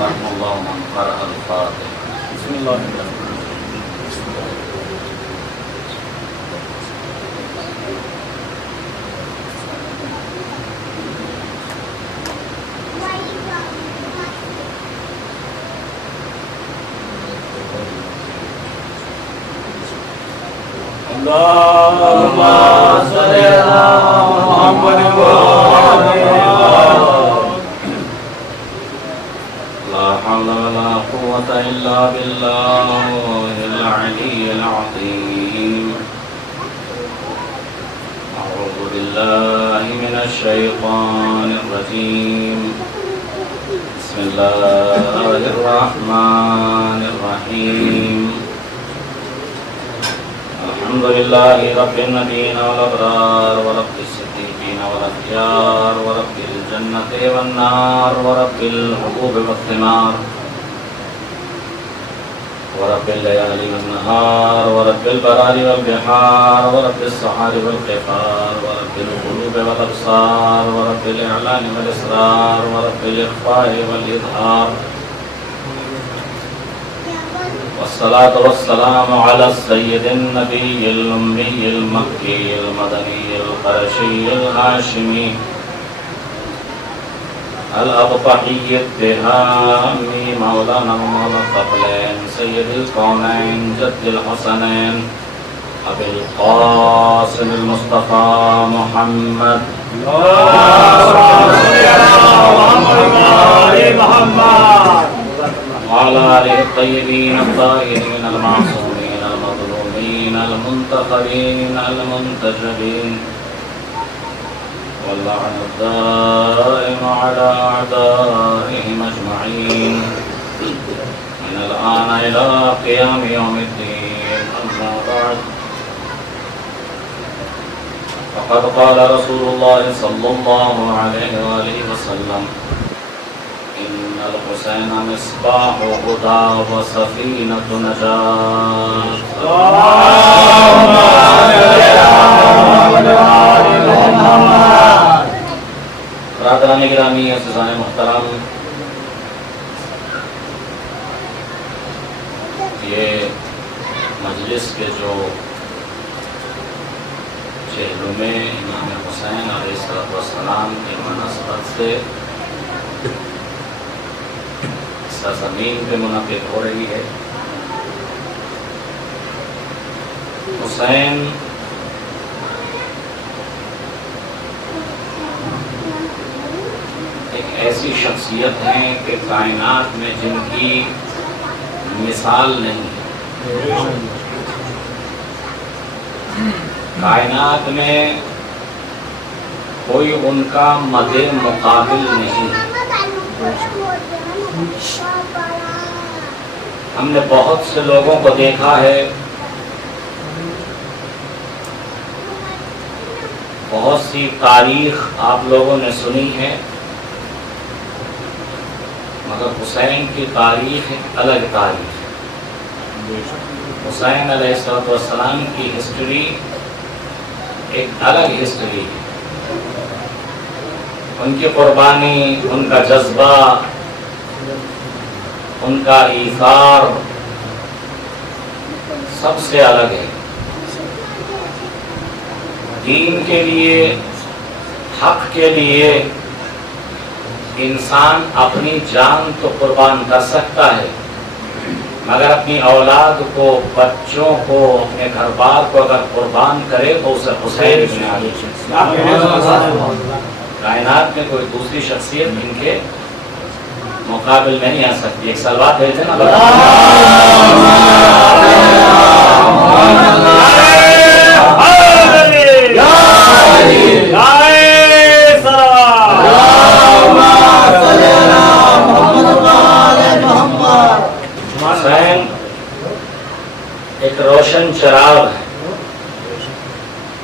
رحم الله من قرأ الفاتحة. بسم الله الرحمن الرحيم. اللهم صل على محمد وعلى لا حول ولا قوة إلا بالله العلي العظيم. أعوذ بالله من الشيطان الرجيم. بسم الله الرحمن الرحيم. الحمد لله رب النبيين والأبرار ورب الصديقين والأخيار ورب الجنة والنار ورب الحبوب والثمار ورب الليالي والنهار ورب البرار والبحار ورب السحار والقفار ورب القلوب والأبصار ورب الإعلان والإسرار ورب الإخفاء والإظهار والصلاة والسلام على السيد النبي الأمي المكي المدني القرشي الهاشمي الأبطحي التهامي مولانا المولى الثقلين سيد الكونين جد الحسنين أبي القاسم المصطفى محمد وعلى آله الطيبين الطاهرين المعصومين المظلومين المنتخبين المنتجبين واللعن الدائم على أعدائهم أجمعين من الآن إلى قيام يوم الدين. أما بعد، فقد قال رسول الله صلى الله عليه وآله وسلم: الحسين مصباح هدى وسفينة نجاة. برادران گرامی، عزیزان محترم، یہ مجلس کے جو چہلم امام حسین علیہ السلام کی مناسبت سے سرزمین پہ منعقد ہو رہی ہے، حسین ایک ایسی شخصیت ہیں کہ کائنات میں جن کی مثال نہیں ہے. کائنات میں کوئی ان کا مد مقابل نہیں ہے. ہم نے بہت سے لوگوں کو دیکھا ہے، بہت سی تاریخ آپ لوگوں نے سنی ہے، مگر حسین کی تاریخ ایک الگ تاریخ ہے. حسین علیہ السلام کی ہسٹری ایک الگ ہسٹری ہے. ان کی قربانی، ان کا جذبہ، ان کا ایثار سب سے الگ ہے. دین کے لیے، حق کے لیے انسان اپنی جان تو قربان کر سکتا ہے، مگر اپنی اولاد کو، بچوں کو، اپنے گھر بار کو اگر قربان کرے تو اسے حسین بن علی. کائنات میں کوئی دوسری شخصیت ان کے مقابل میں نہیں آ سکتی. ایک سلوات بھیجیں نا. حسین ایک روشن چراغ ہے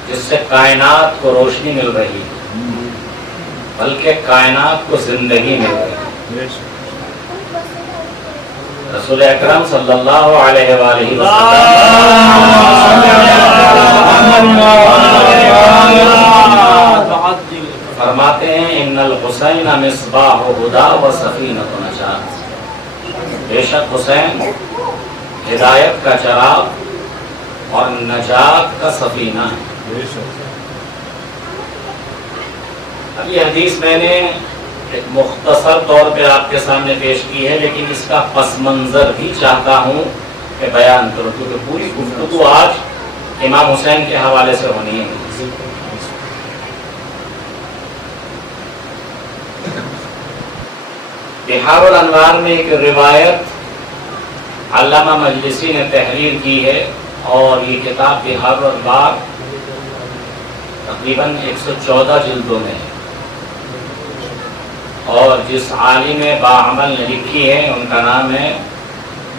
جس سے کائنات کو روشنی مل رہی ہے، بلکہ کائنات کو زندگی مل رہی ہے. رسول اکرم صلی اللہ علیہ وآلہ وسلم فرماتے ہیں: ان الحسین مصباح ہدی و سفینۃ نجات. بے شک حسین ہدایت کا چراغ اور نجات کا سفینہ ہے۔ اب یہ حدیث میں نے ایک مختصر طور پہ آپ کے سامنے پیش کی ہے، لیکن اس کا پس منظر بھی چاہتا ہوں کہ بیان کروں، کیونکہ پوری گفتگو آج امام حسین کے حوالے سے ہونی ہے۔ بہار الانوار میں ایک روایت علامہ مجلسی نے تحریر کی ہے، اور یہ کتاب بہار الانوار تقریباً 114 جلدوں میں ہے، اور جس عالم باعمل نے لکھی ہے ان کا نام ہے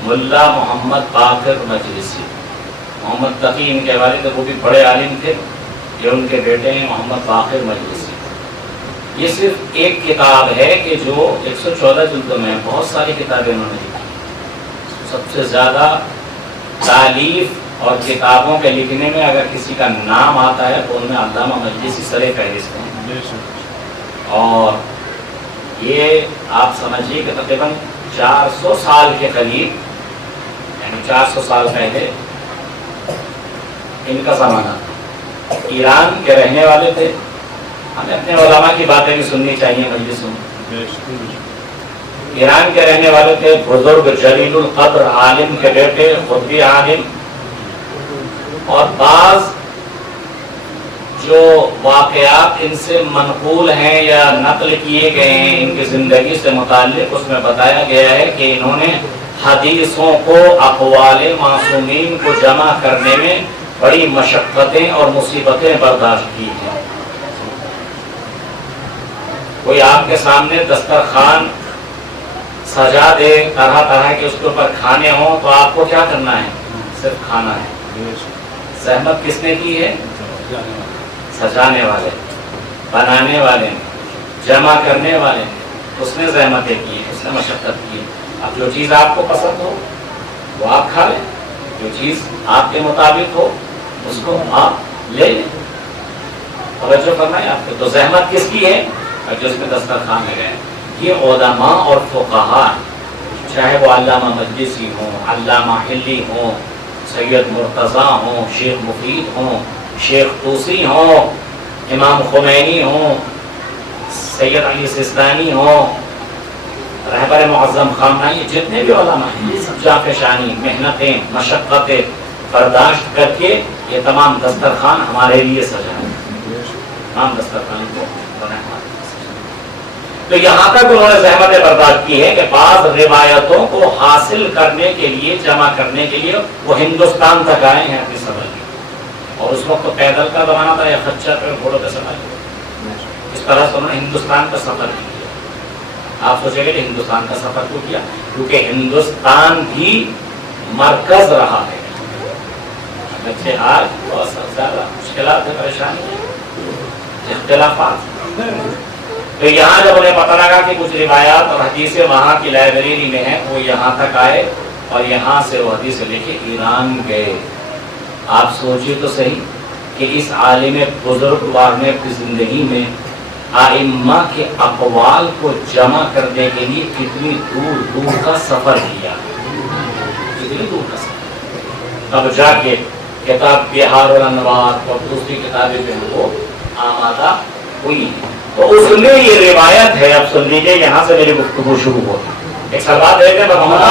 ملا محمد باقر مجلسی۔ محمد تقی ان کے والد وہ بھی بڑے عالم تھے، یہ ان کے بیٹے ہیں محمد باقر مجلسی۔ یہ صرف ایک کتاب ہے کہ جو 114 جلدوں میں ہے، بہت ساری کتابیں انہوں نے لکھی۔ سب سے زیادہ تالیف اور کتابوں کے لکھنے میں اگر کسی کا نام آتا ہے تو ان میں علامہ مجلسی سر فہرست ہیں، اور یہ آپ سمجھیے کہ تقریباً 400 سال کے قریب، یعنی 400 سال پہلے ان کا زمانہ تھا۔ ایران کے رہنے والے تھے۔ ہمیں اپنے علماء کی باتیں بھی سننی چاہیے مجلسوں میں۔ ایران کے رہنے والے تھے، بزرگ جلیل القدر عالم کے بیٹے، خود بھی عالم، اور بعض جو واقعات ان سے منقول ہیں یا نقل کیے گئے ہیں ان کی زندگی سے متعلق، اس میں بتایا گیا ہے کہ انہوں نے حدیثوں کو، اقوال معصومین کو جمع کرنے میں بڑی مشقتیں اور مصیبتیں برداشت کی ہیں۔ کوئی آپ کے سامنے دسترخوان سجا دے، طرح طرح کے اس کے اوپر کھانے ہوں، تو آپ کو کیا کرنا ہے؟ صرف کھانا ہے۔ زحمت کس نے کی ہے؟ سجانے والے، بنانے والے، جمع کرنے والے، اس نے زحمتیں کی، اس نے مشقت کی۔ اب جو چیز آپ کو پسند ہو وہ آپ کھا لیں، جو چیز آپ کے مطابق ہو اس کو آپ لے لیں۔ توجہ کرنا ہے آپ کو۔ تو زحمت کس کی ہے؟ جو اس میں دسترخوان میں گئے، یہ علماء اور فقہاء، چاہے وہ علامہ مجلسی ہوں، علامہ حلی ہوں، سید مرتضیٰ ہوں، شیخ مفید ہوں، شیخ طوسی ہوں، امام خمینی ہوں، سید علی سستانی ہوں، رہبر معظم خامنہئی، جتنے بھی علماء ہیں، یہ سب جانفشانی، محنتیں، مشقتیں برداشت کر کے یہ تمام دسترخوان ہمارے لیے سجائے، تمام دسترخوان کو بنائے۔ تو یہاں تک انہوں نے زحمتیں برداشت کی ہے کہ بعض روایتوں کو حاصل کرنے کے لیے، جمع کرنے کے لیے وہ ہندوستان تک آئے ہیں اپنی سفر کی، اور اس وقت تو پیدل کا زمانہ تھا یا خچر پہ گھوڑوں پہ سواری، اس طرح سے انہوں نے ہندوستان کا سفر کیا۔ آپ سوچیں گے کہ ہندوستان کا سفر کیوں کیا؟ کیونکہ ہندوستان بھی مرکز رہا ہے۔ بچے آج بہت زیادہ مشکلات ہیں، پریشانی ہیں، اختلافات۔ تو یہاں جب انہیں پتہ لگا کہ کچھ روایات اور حدیثیں وہاں کی لائبریری میں ہیں، وہ یہاں تک آئے اور یہاں سے وہ حدیث لے کے ایران گئے۔ آپ سوچیے تو صحیح کہ اس عالم بزرگوار نے اپنی زندگی میں ائمہ کے اقوال کو جمع کرنے کے لیے کتنی دور دور کا سفر کیا، کتنی دور کا سفر، تب جا کے کتاب بہار الانوار اور دوسری کتابیں جو ہیں وہ آمادہ ہوئی۔ تو اس میں یہ روایت ہے، اب سن لیجیے، یہاں سے میری گفتگو شروع ہوتی۔ ایک سوال دیکھتے ہیں محمد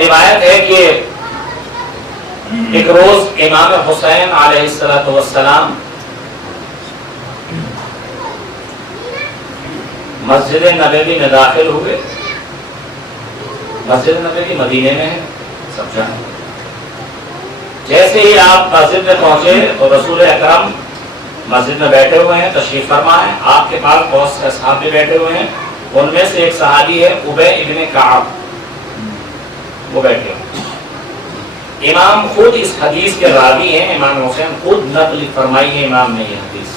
روایت ہے کہ ایک روز امام حسین علیہ السلام مسجد نبوی میں داخل ہوئے۔ مسجد نبوی مدینے میں ہے، سب جانتے ہیں۔ جیسے ہی آپ مسجد میں پہنچے تو رسول اکرم مسجد میں بیٹھے ہوئے ہیں، تشریف فرما ہے، آپ کے پاس بہت سے صحابی بیٹھے ہوئے ہیں، ان میں سے ایک صحابی ہے ابی ابن کعب، وہ بیٹھے ہوئے۔ امام خود اس حدیث کے راوی ہیں، امام حسین خود نقل فرمائی ہے امام نے یہ حدیث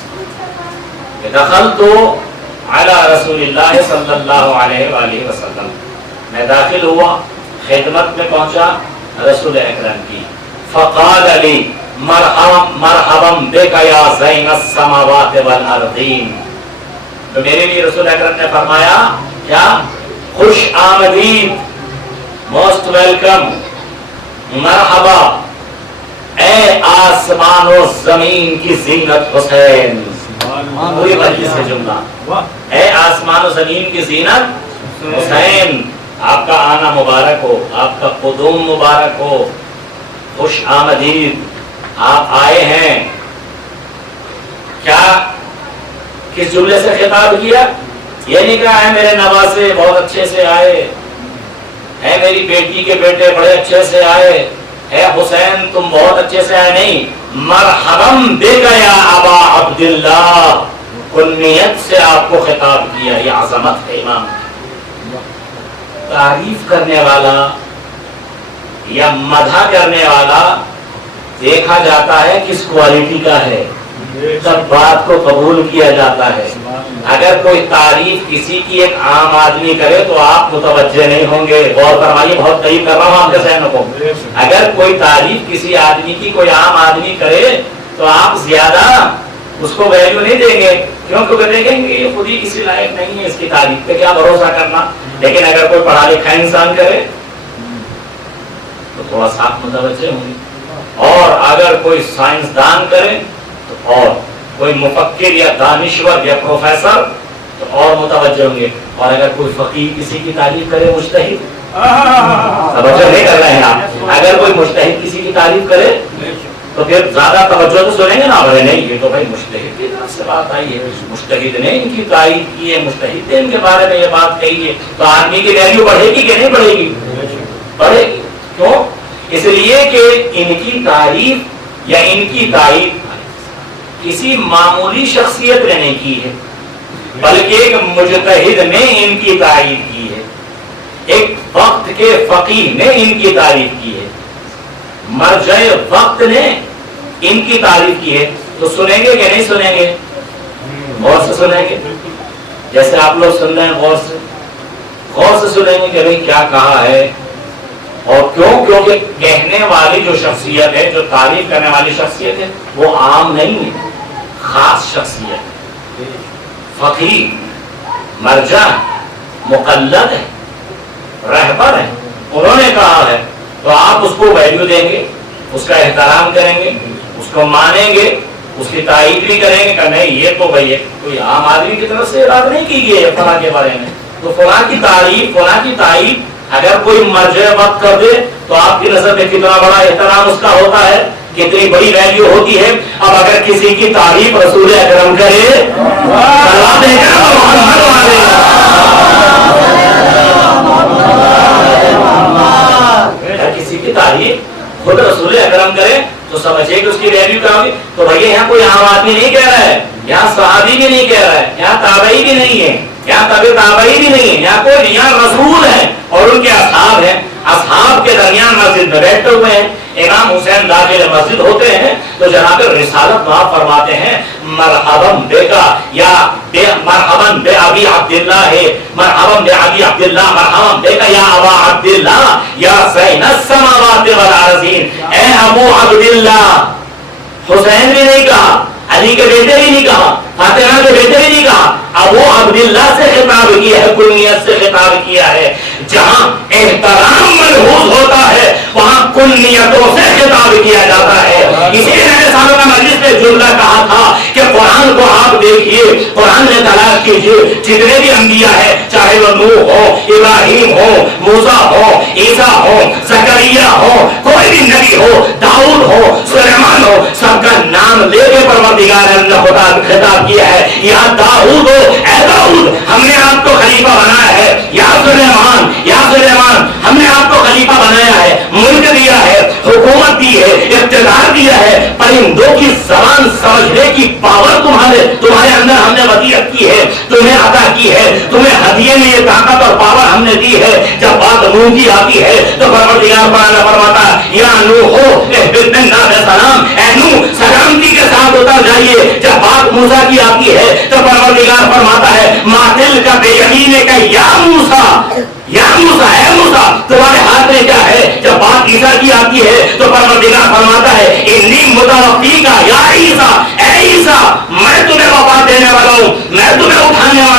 کہ دخلت علی رسول اللہ صلی اللہ علیہ وآلہ وسلم، میں داخل ہوا، خدمت میں پہنچا رسول اکرم کی، فقال لی مرحبا بک یا زین السماوات والارضین، تو میرے لیے رسول اکرم نے فرمایا کیا؟ خوش آمدید، موسٹ ویلکم، مرحبا اے آسمان و زمین کی زینت حسین. پوری مجلس سے جملہ، اے آسمان و زمین کی زینت حسین، آپ کا آنا مبارک ہو، آپ کا قدوم مبارک ہو، خوش آمدید، آپ آئے ہیں. کیا کس جملے سے خطاب کیا؟ یہ نہیں کہا ہے میرے نواسے بہت اچھے سے آئے، ہے میری بیٹی کے بیٹے بڑے اچھے سے آئے، اے حسین تم بہت اچھے سے آئے. نہیں، مرحبم بک یا ابا عبداللہ، کنیت سے آپ کو خطاب کیا. یہ عظمت ہے امام. تعریف کرنے والا یا مدح کرنے والا دیکھا جاتا ہے کس کوالٹی کا ہے، تب بات کو قبول کیا جاتا ہے. اگر کوئی تعریف کسی کی ایک عام آدمی کرے تو آپ متوجہ نہیں ہوں گے. غور فرمائیے، بہت قریب کر رہا ہوں آپ کے ذہن کو. اگر کوئی تعریف کسی آدمی کی کوئی عام آدمی کرے تو آپ زیادہ اس کو ویلیو نہیں دیں گے، کیونکہ وہ دیکھیں گے یہ خود ہی کسی لائق نہیں ہے، اس کی تعریف پہ کیا بھروسہ کرنا. لیکن اگر کوئی پڑھا لکھا انسان کرے تو تھوڑا سا متوجہ ہوں گے، اور اگر کوئی سائنسدان کرے تو اور کوئی مفکر یا دانشور یا پروفیسر تو اور متوجہ ہوں گے. اور اگر کوئی فقیہ کسی کی تعریف کرے، مجتہد، توجہ نہیں کر رہے ہیں آپ، اگر کوئی مجتہد کسی کی تعریف کرے تو پھر زیادہ توجہ تو سنیں گے نا. بھائی نہیں، یہ تو بھائی مجتہد کی طرف سے بات آئی ہے، مجتہد نے ان کی تعریف کی ہے، مجتہد نے ان کے بارے میں یہ بات کہی ہے، تو آدمی کی ویلیو بڑھے گی کہ نہیں بڑھے گی؟ بڑھے گی. کیوں؟ اس لیے کہ ان کی تعریف یا ان کی تعریف کسی معمولی شخصیت نے نہیں کی ہے، بلکہ ایک مجتہد نے ان کی تعریف کی ہے، ایک وقت کے فقیہ نے ان کی تعریف کی ہے، مرجع وقت نے ان کی تعریف کی ہے. تو سنیں گے کہ نہیں سنیں گے؟ غور سے سنیں گے. جیسے آپ لوگ سن رہے ہیں، غور سے سنیں گے کہ بھئی کیا کہا ہے اور کیوں. کیونکہ کہنے والی جو شخصیت ہے، جو تعریف کرنے والی شخصیت ہے، وہ عام نہیں ہے، خاص شخصیت، فقیہ، مرجع، مقلد ہے، رہبر ہے. انہوں نے کہا ہے تو آپ اس کو ویلیو دیں گے، اس کا احترام کریں گے، اس کو مانیں گے، اس کی تعریف بھی کریں گے کہ نہیں یہ تو بھائی کوئی عام آدمی کی طرف سے ارادہ نہیں کی گئی ہے فلاں کے بارے میں. تو فلاں کی تعریف اگر کوئی مرجع وقت کر دے تو آپ کی نظر میں کتنا بڑا احترام اس کا ہوتا ہے، کتنی بڑی ویلیو ہوتی ہے. اب اگر کسی کی تعریف رسول اکرم کرے، کسی کی تعریف خود رسول اکرم کرے تو سمجھے کہ اس کی ویلیو کیا ہوگی. تو بھائی یہاں کوئی عام آدمی نہیں کہہ رہا ہے، یہاں صحابی بھی نہیں کہہ رہا ہے، یہاں تابعی بھی نہیں ہے، یہاں تابعی بھی نہیں ہے، یہاں کوئی یہاں رسول ہے اور ان کے اصحاب ہیں. اصحاب کے درمیان مسجد میں بیٹھے ہوئے ہیں، امام حسین داخل مسجد ہوتے ہیں تو جناب رسالت وہاں فرماتے ہیں مرحباً بکا یا مرحباً بے ابی عبداللہ ہے، مرحباً بے ابی عبداللہ، مرحباً بکا یا ابا عبداللہ یا زین السماوات والارضین. اے ابو عبداللہ، حسین بھی نہیں کہا، علی کے بیٹے بھی نہیں کہا، فاطمہ کے بیٹے بھی نہیں کہا، ابو عبداللہ سے خطاب کیا ہے، کنیت سے خطاب کیا ہے. جہاں احترام ملحوظ ہوتا ہے وہاں کنیتوں سے خطاب کیا جاتا ہے. اسی لیے میں نے سابقہ مجلس میں جملہ کہا تھا کہ قرآن کو آپ دیکھیے، قرآن میں تلاش کیجیے، جتنے بھی انبیاء ہیں، چاہے وہ نوح ہو، ابراہیم ہو، موسیٰ ہو، عیسیٰ ہو، زکریا ہو، کوئی بھی نبی ہو، داؤد ہو، سلیمان ہو، سب کا نام لے کے پروردگار نے خطاب کیا ہے. یا داؤد ہو، اے داؤد ہم نے آپ کو خلیفہ بنایا ہے، یا سلیمان ہم نے آپ کو خلیفہ بنایا ہے، ملک دیا ہے، حکومت دی ہے، اقتدار دیا ہے، پرندوں کی زبان سمجھنے کی پاور تمہارے اندر ہم نے ودیعت کی ہے، تمہیں عطا کی ہے، تمہیں ہدیے میں یہ طاقت اور پاور ہم نے دی ہے. جب بات نوح کی آتی ہے تو پروردگار فرماتا ہے یا نوح اہبط من سلام، اے نوح سلامتی کے ساتھ اتر جائیے. جب بات موسیٰ کی آتی ہے تو پروردگار فرماتا ہے ماتل کا بے یمینے کا یا موسیٰ، یا موسیٰ، اے موسیٰ تمہارے ہاتھ میں کیا ہے. جب بات عیسیٰ کی آتی ہے تو پروردگار فرماتا ہے انی متوفیک یا عیسیٰ، اے عیسیٰ میں تمہیں وفات دینے والا ہوں، میں تمہیں اٹھانے والا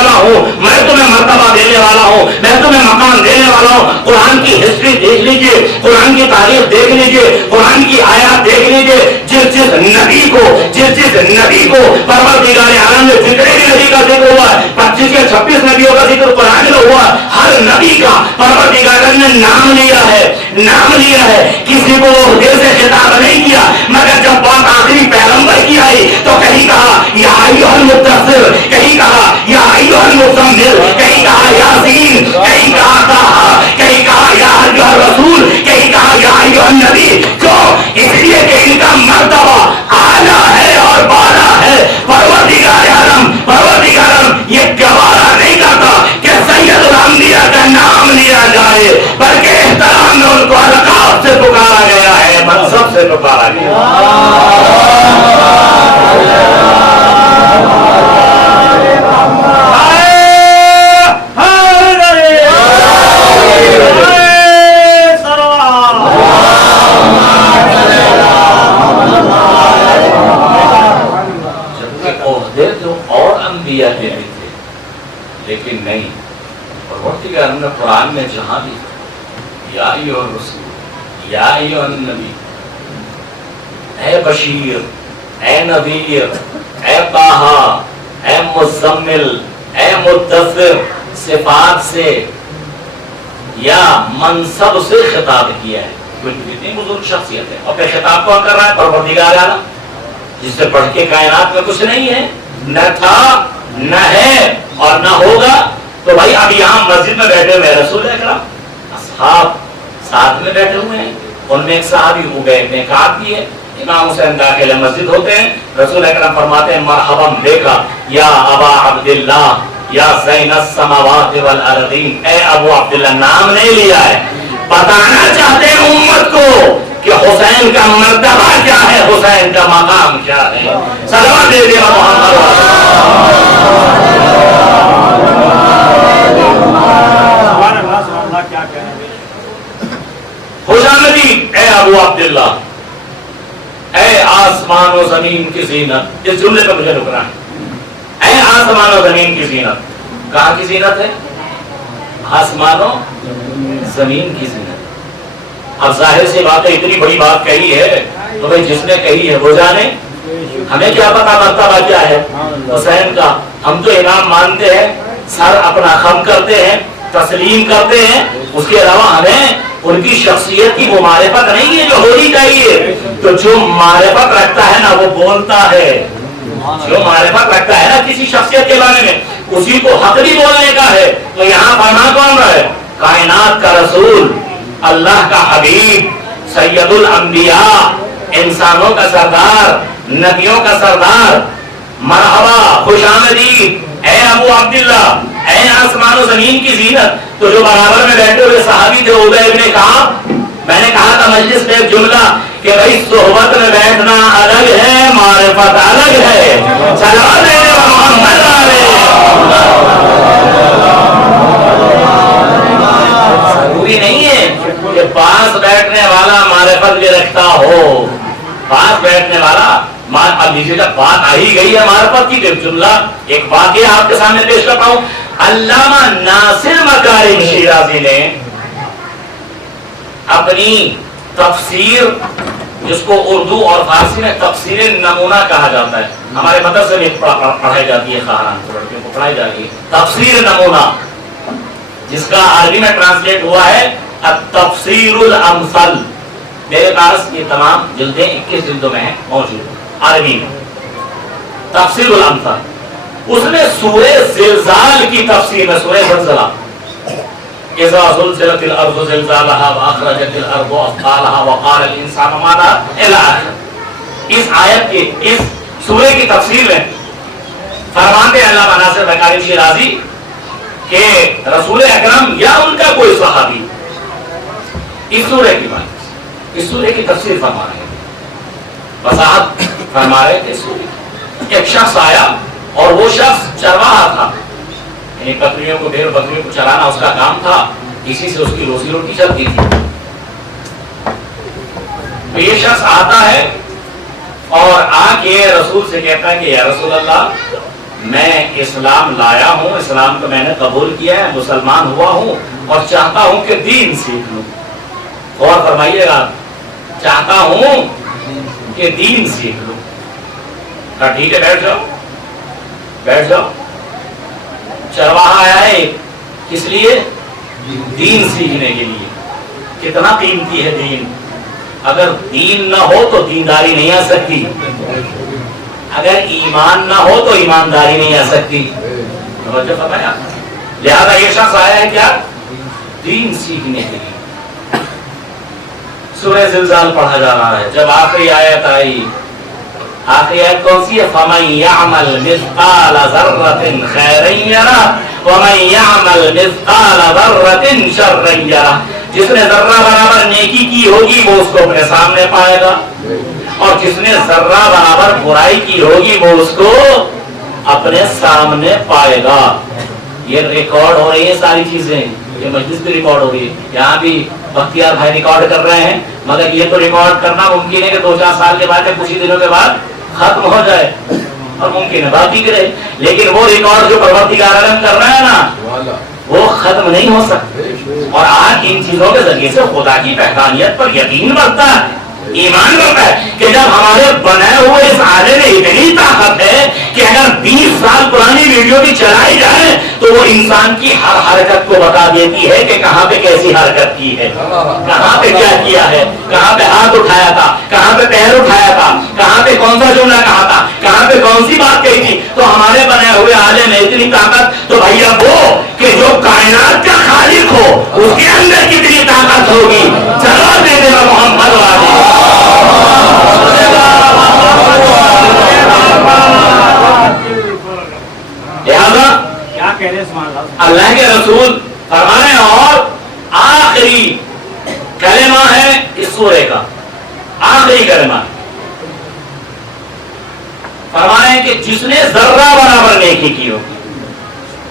قرآن کی ہسٹری دیکھ لیجئے, قرآن کی تاریخ دیکھ لیجئے, قرآن کی آیات دیکھ لیجئے. جس نبی کو پروردگار عالم نے جتنے بھی نبی کا ذکر ہوا ہے, 25 یا 26 نبیوں کا ذکر قرآن میں ہوا, ہر نبی کا پروردگار نے نام لیا ہے. کسی کو عہدے سے خطاب نہیں کیا, مگر جب بات آخری پیغمبر کی آئی تو کہیں کہا یا ایھا المدثر, کہیں کہا یا ایھا المزمل, کہیں کہا یاسین, کہیں کہا طٰہٰ, کہیں کہا یا ایھا الرسول, کہیں کہا یا ایھا النبی. کیوں؟ اس لیے کہ ان کا مرتبہ اعلیٰ ہے اور بالا ہے. پروردگار عالم یہ گوارا نہیں کرتا کہ سید الانبیاء کا نام لیا جائے, بلکہ احترام میں ان کو القاب سے پکارا گیا ہے, منصب سے پکارا گیا. لیکن نہیں, پروردگار نے قرآن میں جہاں بھی یا ایھا الرسول, یا ایھا النبی, اے بشیر, اے نذیر, اے طٰہٰ, اے مزمل, اے مدثر, صفات سے یا منصب سے خطاب کیا ہے. کتنی بزرگ شخصیت ہے, اور پھر خطاب کون کر رہا ہے؟ پروردگار اعلیٰ, جس سے پڑھ کے کائنات میں کچھ نہیں ہے, نہ تھا, نہ ہے اور نہ ہوگا. تو بھائی اب یہاں مسجد میں بیٹھے ہوئے رسول اکرم, اصحاب ساتھ میں بیٹھے ہوئے ہیں, ان میں ایک صحابی عبید بن کعب بھی ہے. امام حسین داخل مسجد ہوتے ہیں, رسول اکرم فرماتے ہیں مرحبا بک یا ابا عبداللہ یا زین السماوات والارضین. اے ابو عبداللہ, نام نہیں لیا ہے, بتانا چاہتے ہیں امت کو کہ حسین کا مرتبہ کیا ہے, حسین کا مقام کیا ہے. صلوات دے دیا محمد. خوشامدی اے ابو عبداللہ, اے آسمان و زمین کی زینت. اس جملے پہ مجھے رکنا ہے. اے آسمان و زمین کی زینت. کہاں کی زینت ہے؟ آسمان و زمین کی زینت. اب ظاہر سی بات ہے, اتنی بڑی بات کہی ہے تو بھائی جس نے کہی ہے وہ جانے, ہمیں کیا پتا مرتبہ کیا ہے حسین کا. ہم تو امام مانتے ہیں, سر اپنا خم کرتے ہیں, تسلیم کرتے ہیں, اس کے علاوہ ہمیں ان کی شخصیت کی وہ معرفت نہیں ہے جو ہونی چاہیے. تو جو معرفت رکھتا ہے نا وہ بولتا ہے, جو معرفت رکھتا ہے نا کسی شخصیت کے بارے میں, اسی کو حق بھی بولنے کا ہے. تو یہاں فرما کون رہا ہے؟ کائنات کا رسول, اللہ کا حبیب, سید الانبیاء, انسانوں کا سردار, نبیوں کا سردار. مرحبا, خوش آمدید, اے ابو عبداللہ, اے آسمان و زمین کی زینت. تو جو برابر میں بیٹھے ہوئے صحابی تھے عبید نے کہا, میں نے کہا تھا مجلس میں ایک جملہ کہ بھائی صحبت میں بیٹھنا الگ ہے, معرفت الگ ہے. صلوات محمد ضروری نہیں ہے کہ پاس بیٹھنے والا معرفت بھی رکھتا ہو. پاس بیٹھنے والا, اب لیجیے جب بات آ ہی گئی ہے معرفت کی, ایک جملہ, ایک واقعہ آپ کے سامنے پیش کرتا ہوں. علامہ ناصر مکارم شیرازی نے اپنی تفسیر, جس کو اردو اور فارسی میں تفسیر نمونہ کہا جاتا ہے, ہمارے مدرسے میں پڑھائی جاتی ہے, خاہران کو لڑکیوں کو پڑھائی جاتی ہے, تفسیر نمونہ, جس کا عربی میں ٹرانسلیٹ ہوا ہے التفسیر الامثل. میرے پاس یہ تمام جلدیں 21 جلدوں میں ہیں موجود عربی میں. تفسیر الامثل, اس نے سورہ زلزال کی تفسیر میں, سورہ زلزلہ, اذا زلزلت الارض زلزالها واخرجت الارض اثقالها وقال الانسان ما لها الى اخر. اس آیت کی, اس سورہ کی تفسیر میں فرماتے ہیں علامہ ناصر مکارم شیرازی کہ رسول اکرم یا ان کا کوئی صحابی اس سورہ کی بات, اس سورہ کی تفسیر فرما رہے ہیں, وضاحت فرما رہے تھے سورہ. ایک شخص آیا اور وہ شخص چرواہا تھا, یعنی بکریوں کو, بھیڑ بکریوں کو چرانا اس کا کام تھا, اسی سے اس کی روزی روٹی چلتی تھی. تو یہ شخص آتا ہے اور آ کے رسول سے کہتا ہے کہ یا رسول اللہ, میں اسلام لایا ہوں، اسلام کو میں نے قبول کیا ہے، مسلمان ہوا ہوں اور چاہتا ہوں کہ دین سیکھ لوں. غور فرمائیے گا، چاہتا ہوں کہ دین سیکھ لوں. کہا ٹھیک ہے بیٹھ جاؤ بیٹھ جاؤ. چرواہا آیا ہے کس لیے؟ دین سیکھنے کے لیے. کتنا قیمتی ہے دین. اگر دین نہ ہو تو دینداری نہیں آ سکتی، اگر ایمان نہ ہو تو ایمانداری نہیں آ سکتی. لہذا یہ شخص آیا ہے کیا؟ دین سیکھنے کے لیے. سورہ زلزال پڑھا جا رہا ہے. جب آخری آیت آئی، آخری آیت کون سی ہے؟ فَمَن يَعْمَلْ مِثْقَالَ ذَرَّةٍ خَيْرًا يَرَهُ وَمَن يَعْمَلْ مِثْقَالَ ذَرَّةٍ شَرًّا يَرَهُ. جس نے ذرہ برابر نیکی کی ہوگی وہ اس کو اپنے سامنے پائے گا، اور جس نے ذرہ برابر برائی کی ہوگی وہ اس کو اپنے سامنے پائے گا. یہ ریکارڈ ہو رہی ہے ساری چیزیں، یہ مجلس بھی ریکارڈ ہو رہی ہے، یہاں بھی بختیار بھائی ریکارڈ کر رہے ہیں. مگر یہ تو ریکارڈ کرنا ممکن ہے کہ 2-4 سال کے بعد کچھ ہی دنوں کے بعد ختم ہو جائے، اور ممکن ہے باقی کرے. لیکن وہ ریکارڈ جو پروردگار عالم کر رہا ہے نا، وہ ختم نہیں ہو سکتے. اور آج ان چیزوں کے ذریعے سے خدا کی وحدانیت پر یقین بڑھتا ہے، ایمان بڑھتا ہے کہ جب ہمارے بنائے ہوئے اس آلے میں اتنی طاقت ہے کہ اگر 20 سال پرانی ویڈیو بھی چلائی جائے تو وہ انسان کی ہر حرکت کو بتا دیتی ہے کہ کہاں پہ کیسی حرکت کی ہے، کہاں پہ کیا کیا ہے، کہاں پہ ہاتھ اٹھایا تھا، کہاں پہ پیر اٹھایا تھا، کہاں پہ کون سا جملہ کہا تھا، کہاں پہ کون سی بات کہی تھی. تو ہمارے بنائے ہوئے آلے میں اتنی طاقت، تو بھیا وہ کہ جو کائنات کا خالق ہو اس کے اندر کتنی طاقت ہوگی. چلو دے دے محمد والی. لہذا کیا کہہ رہے اللہ کے رسول فرمانے، اور آخری کلمہ ہے اس سورے کا، آخری کلمہ فرمائے کہ جس نے ذرہ برابر نیکی کی ہوگی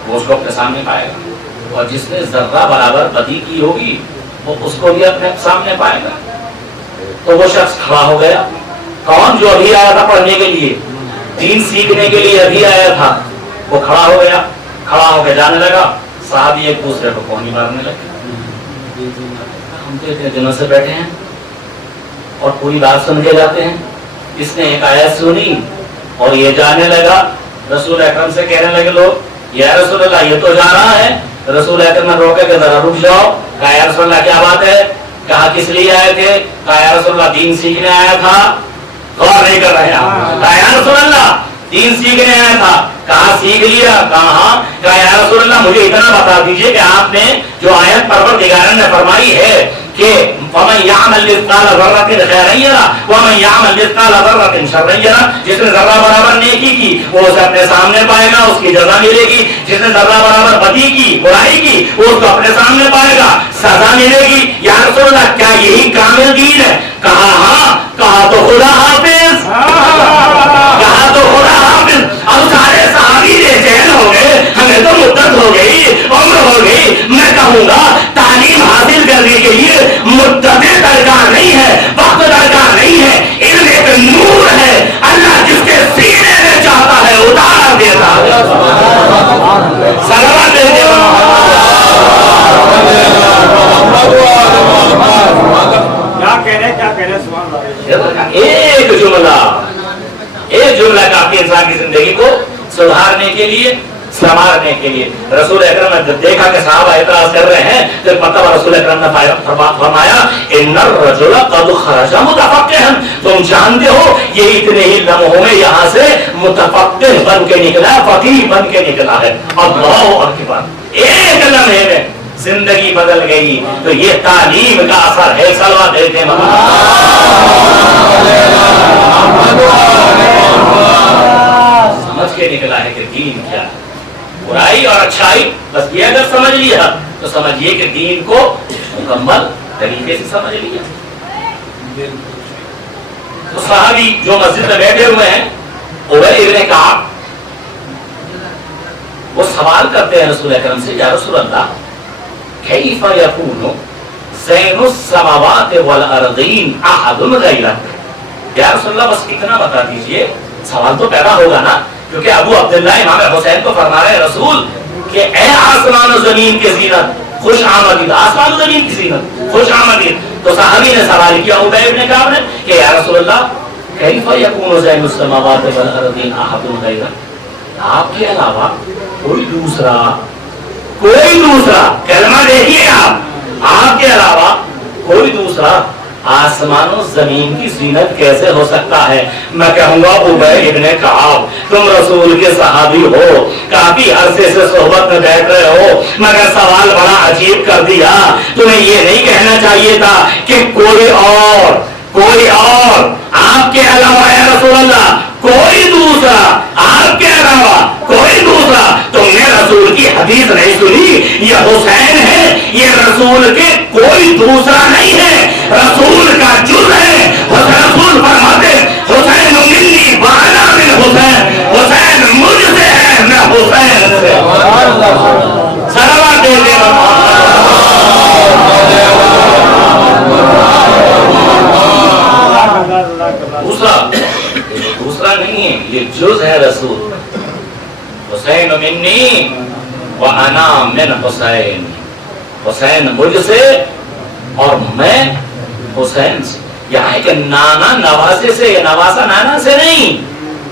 وہ اس کو اپنے سامنے پائے گا، اور جس نے ذرہ برابر بدی کی ہوگی وہ اس کو بھی اپنے سامنے پائے گا. تو وہ شخص کھڑا ہو گیا. کون؟ جو ابھی آیا تھا پڑھنے کے لیے، دین سیکھنے کے لیے ابھی آیا تھا، وہ کھڑا ہو گیا. کھڑا ہو کے جانے لگا. صحابی ایک دوسرے کو پونی مارنے لگے. ہم تو اتنے دنوں سے بیٹھے ہیں اور پوری بات سن کے جاتے ہیں. اس نے ایک آیت سنی اور یہ جانے لگا. رسول اکرم سے کہنے لگے لوگ، یا رسول اللہ یہ تو جا رہا ہے. رسول اکرم نے روکے کہ ذرا رک جاؤ. کہا یا رسول اللہ کیا بات ہے؟ کہا کس لیے آئے تھے؟ کہا یا رسول اللہ دین سیکھنے آیا تھا. غور نہیں کر رہے آپ. کہا یا رسول اللہ دین سیکھنے آیا تھا. کہا سیکھ لیا. کہا کہا یا رسول اللہ مجھے اتنا بتا دیجئے کہ آپ نے جو آیت پروردگار نے فرمائی ہے کہ وَمَن يَعْمَلْ مِثْقَالَ ذَرَّةٍ خَيْرًا يَرَهُ وَمَن يَعْمَلْ مِثْقَالَ ذَرَّةٍ شَرًّا يَرَهُ. جس نے ذرہ برابر نیکی کی وہ اسے اپنے سامنے پائے گا، اس کی جزا ملے گی. جس نے ذرہ برابر بدی کی، برائی کی، وہ اس کو اپنے سامنے پائے گا، سزا ملے گی. یا رسول اللہ کیا یہی کامل دین ہے؟ کہا ہاں. کہا تو خدا حافظ. کہا تو خدا حافظ. اب سارے صحابی بے چین ہو گئے. ہمیں تو مدت ہو گئی، عمر ہو گئی. میں کہوں گا تعلیم حاصل کرنے کے لیے مدتیں درکار نہیں ہے، وقت درکار نہیں ہے. علم ایک نور ہے، اللہ جس کے سینے میں چاہتا ہے اتار دیتا ہے. سلام دے دے. کیا کہہ رہے سبحان اللہ. ایک جملہ کافی انسان کی زندگی کو سدھارنے کے لیے، سنوارنے کے لیے. رسول اکرم نے جب دیکھا کہ صحابہ اعتراض کر رہے ہیں تو مطلب رسول اکرم نے فرمایا ان الرجل قد خرج متفقها. تم جانتے ہو یہ اتنے ہی لمحوں میں یہاں سے متفقہ بن کے نکلا، فقیہ بن کے نکلا ہے. اللہ اکبر. ایک لمحے میں زندگی بدل گئی. تو یہ تعلیم کا اثر ہے. صلوات دیتے ہیں سمجھ کے نکلا ہے کہ دین کیا ہے، برائی اور اچھائی. بس یہ اگر سمجھ لیا تو سمجھیے کہ دین کو مکمل طریقے سے سمجھ لیا. تو صحابی جو مسجد میں بیٹھے ہوئے ہیں ابی ابن کعب، وہ سوال کرتے ہیں رسول اکرم سے، یا رسول اللہ کیف یکون زین السماوات والارضین احد غیرک. یا رسول اللہ بس اتنا بتا دیجئے. سوال تو پیدا ہوگا نا کیونکہ ابو عبداللہ امام حسین کو فرما رہے رسول کہ اے آسمان و زمین کی زینت خوش آمدید، آسمان و زمین کی زینت خوش آمدید. تو صحابی نے سوال کیا عبید بن کعب نے کہ یا رسول اللہ کیف یکون زین السماوات والارضین احد غیرک، آپ کے علاوہ کوئی دوسرا کلمہ دیکھیے آپ کے علاوہ کوئی دوسرا آسمان و زمین کی زینت کیسے ہو سکتا ہے؟ میں کہوں گا عبید ابن کعب تم رسول کے صحابی ہو، کافی عرصے سے صحبت میں بیٹھ رہے ہو، مگر سوال بڑا عجیب کر دیا. تمہیں یہ نہیں کہنا چاہیے تھا کہ کوئی اور آپ کے علاوہ یا رسول اللہ کوئی دوسرا، آپ کے علاوہ کوئی دوسرا؟ تم نے رسول کی حدیث نہیں سنی؟ یہ حسین ہے، یہ رسول کے کوئی دوسرا نہیں ہے، رسول کا جز ہے. رسول فرماتے حسین منی وانا من حسین، حسین مجھ سے ہے میں حسین سے. صلوات دے دوسرا نہیں ہے، یہ جز ہے رسول. حسین منی وانا من حسین، حسین مجھ سے اور میں حسین سے. یہاں ایک نانا نوازے سے، یہ نوازا نانا سے نہیں،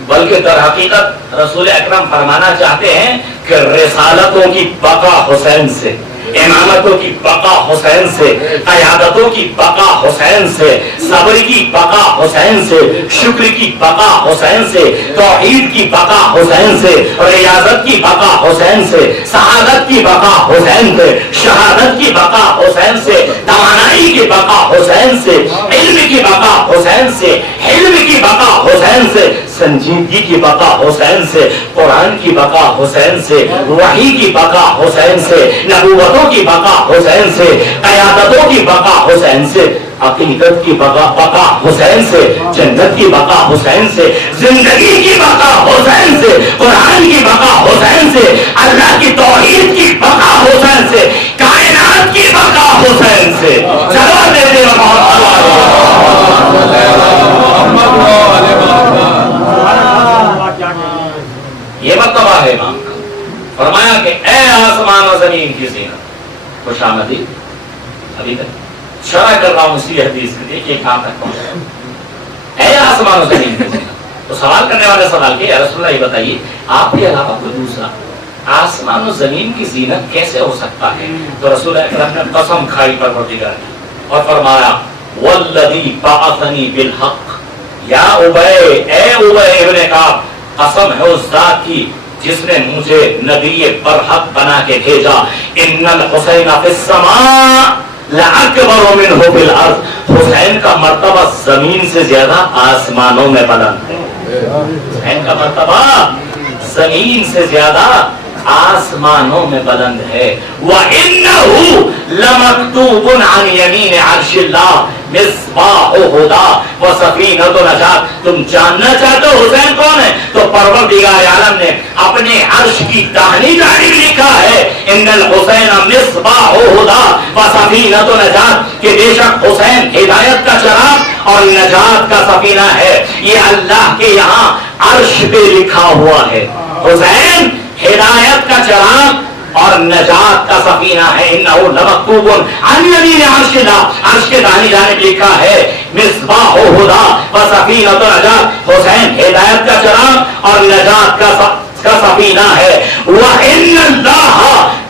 بلکہ در حقیقت رسول اکرم فرمانا چاہتے ہیں کہ رسالتوں کی بقا حسین سے، امامتوں کی بقا حسین سے، قیادتوں کی بقا حسین سے، صبر کی بقا حسین سے، شکر کی بقا حسین سے، توحید کی بقا حسین سے، ریاضت کی بقا حسین سے، سعادت کی بقا حسین سے، شہادت کی بقا حسین سے، توانائی کی بقا حسین سے، علم کی بقا حسین سے، حلم کی بقا حسین سے، سنجیدگی کی بقا حسین سے، قرآن کی بقا حسین سے، وحی کی بقا حسین سے، نبوتوں کی بقا حسین سے، قیادتوں کی بقا حسین سے، عقیدت کی بقا حسین سے، جنت کی بقا حسین سے، زندگی کی بقا حسین سے، قرآن کی بقا حسین سے، اللہ کی توحید کی بقا حسین سے، کائنات کی بقا حسین سے. جواب دیتے یہ مرتبہ ہے امام کا. فرمایا کہ اے آسمان و زمین کی زینت خوش آمدید. ابھی تک شرح کر رہا ہوں اسی حدیث کے لیے کہ کہاں تک پہنچا. اے آسمان و زمین کی زینت. تو سوال کرنے والے سوال کے یا رسول اللہ یہ بتائیے آپ کے علاوہ کوئی دوسرا آسمان و زمین کی زینت کیسے ہو سکتا ہے؟ تو رسول اکرم نے قسم کھائی پروردگار کی اور فرمایا والذی بعثنی بالحق یا ابی، اے ابی ابن کعب قسم ہے اس ذات کی جس نے مجھے نبی برحق بنا کے بھیجا. ان الحسین فی السماء لاکبر منہ فی الارض، حسین کا مرتبہ زمین سے زیادہ آسمانوں میں بلند ہے. حسین کا مرتبہ زمین سے زیادہ آسمانوں میں بلند ہے. وَإِنَّهُ لَمَكْتُوبٌ عَنْ يَمِينِ عَرْشِ اللَّهِ مِصْبَاحُ هُدًى وَسَفِينَةُ نَجَاةٍ. تم جاننا چاہتے ہو حسین کون ہے؟ تو پروردگار عالم نے اپنے عرش کی داہنی جانب لکھا ہے ان الحسین مصباح هدى وسفینۃ نجات، کہ بے شک حسین ہدایت کا چراغ اور نجات کا سفینہ ہے. یہ اللہ کے یہاں عرش پہ لکھا ہوا ہے. حسین ہدایت کا چراغ اور نجات کا سفینہ ہے. انہو لمکتوب عن یمین عرش اللہ، عرش کے داہنی جانب لکھا ہے مصباح ہدی و سفینۃ نجات، حسین ہدایت کا چراغ اور نجات کا سفینہ ہے. وَإِنَّ اللَّهَ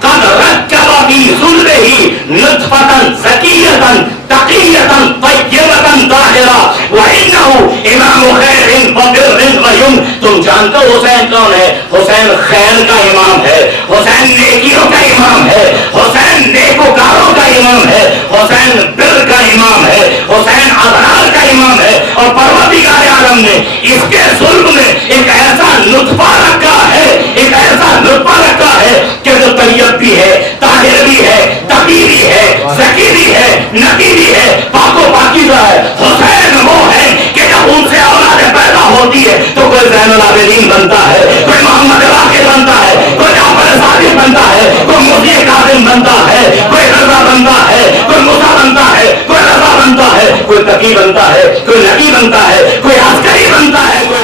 قَدْ رَكَّبَ فِي صُلْبِهِ نُطْفَةً زَكِيَّةً تقیۃً طیبۃ طاہرہ وَإِنَّهُ امام خیر وبر ویمن. تم جانتے ہو حسین کون ہے؟ حسین خیر کا امام ہے، حسین نیکیوں کا امام ہے، حسین نیکوکاروں کا امام ہے، حسین بر کا امام ہے، حسین ابرار کا امام ہے. اور پروردگار عالم نے اس کے صلب میں ایک ایسا نطفہ رکھا ہے، ایک ایسا نطفہ رکھا ہے کہ جو طیب بھی ہے، طاہر بھی ہے، تقی بھی ہے، زکی بھی ہے، نبی بھی ہے، پاک و پاکیزہ ہے. حسین وہ ہے کہ جب ان سے اولاد پیدا ہوتی ہے تو کوئی زین العابدین بنتا ہے، کوئی محمد باقر بنتا ہے، کوئی جعفر صادق بنتا ہے، کوئی مفتی کاظم بنتا ہے، کوئی رضا بنتا ہے، کوئی موسیٰ بنتا ہے، کوئی رضا بنتا ہے، کوئی تقی بنتا ہے، کوئی نبی بنتا ہے، کوئی عسکری بنتا ہے، کوئی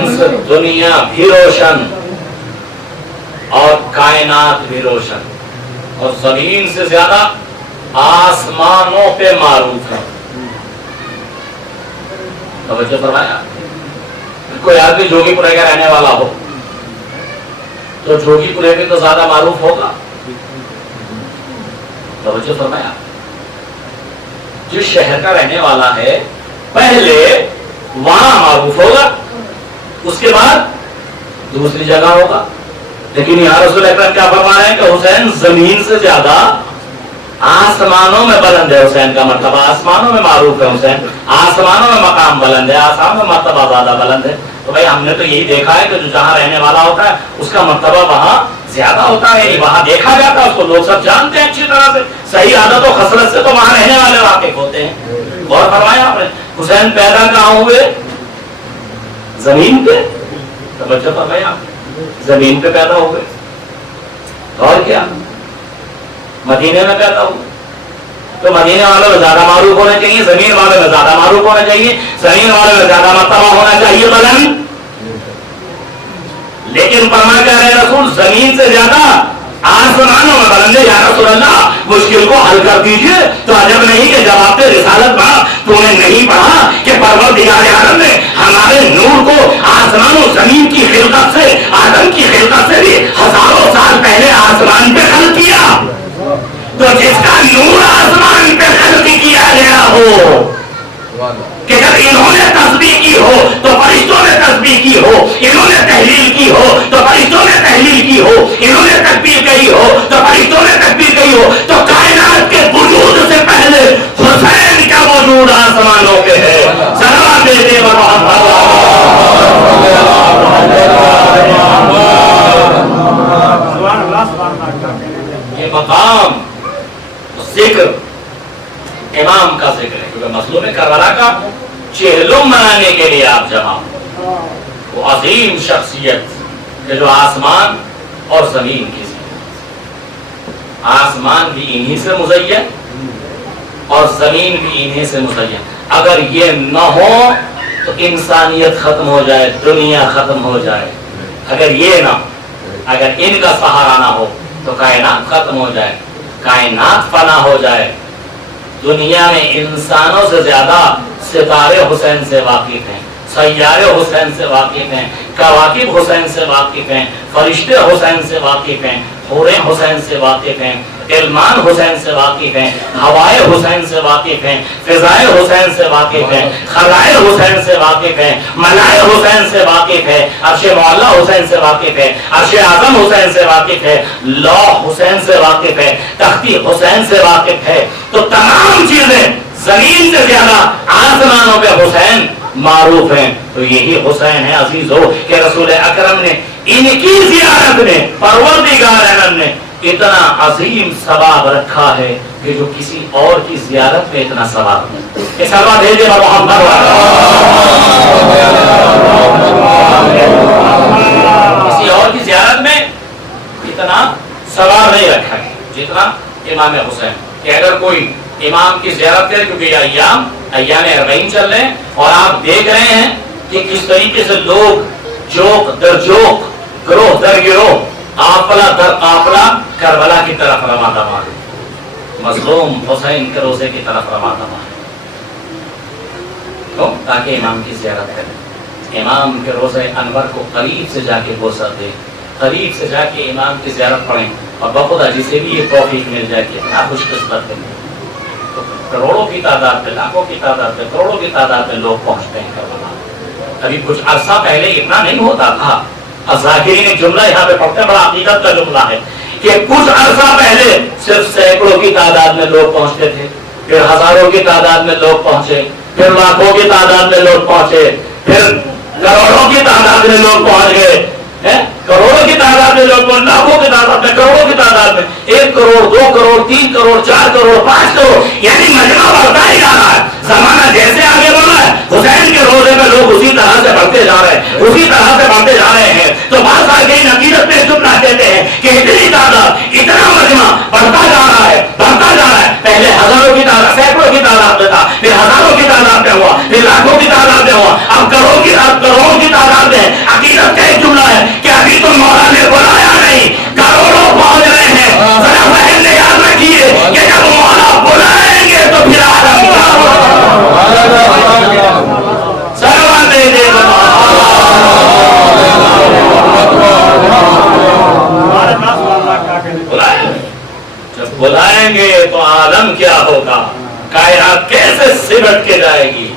حسین سے دنیا بھی روشن اور کائنات بھی روشن، اور زمین سے زیادہ آسمانوں پہ معروف ہے۔ توجہ فرمایا، کوئی آدمی جوگی پورے کا رہنے والا ہو تو جوگی پورے میں تو زیادہ معروف ہوگا۔ توجہ فرمایا، جس شہر کا رہنے والا ہے پہلے وہاں معروف ہوگا، اس کے بعد دوسری جگہ ہوگا۔ لیکن یہاں رسول اکرم کیا فرما رہے ہیں کہ حسین زمین سے زیادہ آسمانوں میں بلند ہے، حسین کا مرتبہ آسمانوں میں معروف ہے، حسین آسمانوں میں مقام بلند ہے، آسمانوں میں مرتبہ زیادہ بلند ہے۔ تو بھائی ہم نے تو یہی دیکھا ہے کہ جو جہاں رہنے والا ہوتا ہے اس کا مرتبہ وہاں زیادہ ہوتا ہے، وہاں دیکھا جاتا ہے، اس کو لوگ سب جانتے ہیں اچھی طرح سے، صحیح عادت و خصلت سے تو وہاں رہنے والے واقف ہوتے ہیں۔ غور فرمایا آپ نے، حسین پیدا کہاں ہوئے؟ زمین پہ۔ توجہ فرمایا، زمین پہ پیدا ہوئے، اور کیا مدینے میں پیدا ہوئے۔ تو مدینے والوں میں زیادہ معروف ہونا چاہیے، زمین والوں میں زیادہ معروف ہونا چاہیے، زمین والوں میں زیادہ مرتبہ ہونا چاہیے بلند۔ لیکن فرما کہہ رہے رسول زمین سے زیادہ آسمانوں میں بلند ہے۔ یا رسول اللہ مشکل کو حل کر دیجئے۔ تو عجب نہیں کہ جب آپ نے رسالت پڑھا تو نے نہیں پڑھا کہ پروردگار عالم نے ہمارے نور کو آسمان و زمین کی خلقت سے، آدم کی خلقت سے بھی ہزاروں سال پہلے آسمان پہ خلق کیا۔ تو جس کا نور آسمان پہ خلق کیا گیا ہو، کہ جب انہوں نے تسبیح کی ہو تو فرشتوں نے تسبیح کی ہو، انہوں نے تحلیل کی ہو تو فرشتوں نے تحلیل کی ہو، انہوں نے تکبیر کہی ہو تو فرشتوں نے تکبیر کہی ہو، تو کائنات کے وجود سے پہلے حسین کا وجود آسمانوں پہ ہے۔ سلام دیتے یہ مقام ذکر امام کا ذکر ہے، کیونکہ مظلوم کربلا کا چہلم منانے کے لیے آپ جمع ہو، وہ عظیم شخصیت کہ جو آسمان اور زمین کی زینت، آسمان بھی انہی سے مزین اور زمین بھی انہی سے مزین۔ اگر یہ نہ ہو تو انسانیت ختم ہو جائے، دنیا ختم ہو جائے۔ اگر یہ نہ، اگر ان کا سہارا نہ ہو تو کائنات ختم ہو جائے، کائنات فنا ہو جائے۔ دنیا میں انسانوں سے زیادہ ستارے حسین سے واقف ہیں، سیارے حسین سے واقف ہیں، کواکب حسین سے واقف ہیں، فرشتے حسین سے واقف ہیں، حوریں حسین سے واقف ہیں، علمان حسین سے واقف ہیں، ہوائے حسین سے واقف ہیں، فضائے حسین سے واقف ہیں، خلائے حسین سے واقف ہیں، ملائے حسین سے واقف ہے، عرش معلی حسین سے واقف ہے، عرش اعظم حسین سے واقف ہے، لوح حسین سے واقف ہے، تختی حسین سے واقف ہے۔ تو تمام چیزیں زمین سے زیادہ آسمانوں پہ حسین معروف ہیں۔ تو یہی حسین ہے عزیزو کہ رسول اکرم نے ان کی زیارت میں پروردگار عالم نے اتنا عظیم ثواب رکھا ہے کہ جو کسی اور کی زیارت میں اتنا ثواب نہیں۔ کہ سلوات بھیجے محمد، کسی اور کی زیارت میں اتنا ثواب نہیں رکھا ہے جتنا امام حسین۔ کہ اگر کوئی امام کی زیارت کرے، کیونکہ یہ ایام اربعین چل رہے ہیں اور آپ دیکھ رہے ہیں کہ کس طریقے سے لوگ جوک در جوک، گروہ در گروہ، قافلہ در قافلہ کربلا کی طرف رواں دواں، مظلوم حسین کے روزے کی طرف رواں دواں، کیوں؟ تاکہ امام کی زیارت کریں، امام کے روزے انور کو قریب سے جا کے بوسہ دے، قریب سے جا کے امام کی زیارت پڑھیں، اور بخدا جسے بھی یہ توفیق مل جائے کہ اتنا خوش قسمت ہے، تو کروڑوں کی تعداد میں، لاکھوں کی تعداد میں، کروڑوں کی تعداد میں لوگ پہنچتے ہیں کربلا۔ ابھی کچھ عرصہ پہلے اتنا نہیں ہوتا تھا۔ الذاکرین ایک جملہ یہاں پہ پڑھتے ہیں، بڑا حقیقت کا جملہ ہے کہ کچھ عرصہ پہلے صرف سینکڑوں کی تعداد میں لوگ پہنچتے تھے، پھر ہزاروں کی تعداد میں لوگ پہنچے، پھر لاکھوں کی تعداد میں لوگ پہنچے، پھر کروڑوں کی تعداد میں لوگ پہنچ گئے، کروڑوں کی تعداد میں لوگ، لاکھوں کی تعداد میں، کروڑوں کی تعداد میں، 1 کروڑ 2 کروڑ 3 کروڑ 4 کروڑ 5 کروڑ، یعنی مجمع بڑھتا ہی جا رہا ہے۔ زمانہ جیسے آگے بڑھ رہا ہے، حسین کے روزے میں لوگ اسی طرح سے بڑھتے جا رہے ہیں، اسی طرح سے بڑھتے جا رہے ہیں۔ تو بعض صالحین عقیدت میں چپنا کہتے ہیں کہ اتنی تعداد، اتنا مجمع بڑھتا جا رہا ہے، بڑھتا جا رہا ہے۔ پہلے ہزاروں کی تعداد، سینکڑوں کی تعداد میں تھا، پھر ہزاروں کی تعداد میں ہوا، پھر لاکھوں کی تعداد میں ہوا، اب کروڑوں کی تعداد میں ہے۔ کریں گے تو عالم کیا ہوگا، کائنات کیسے سمٹ کے جائے گی،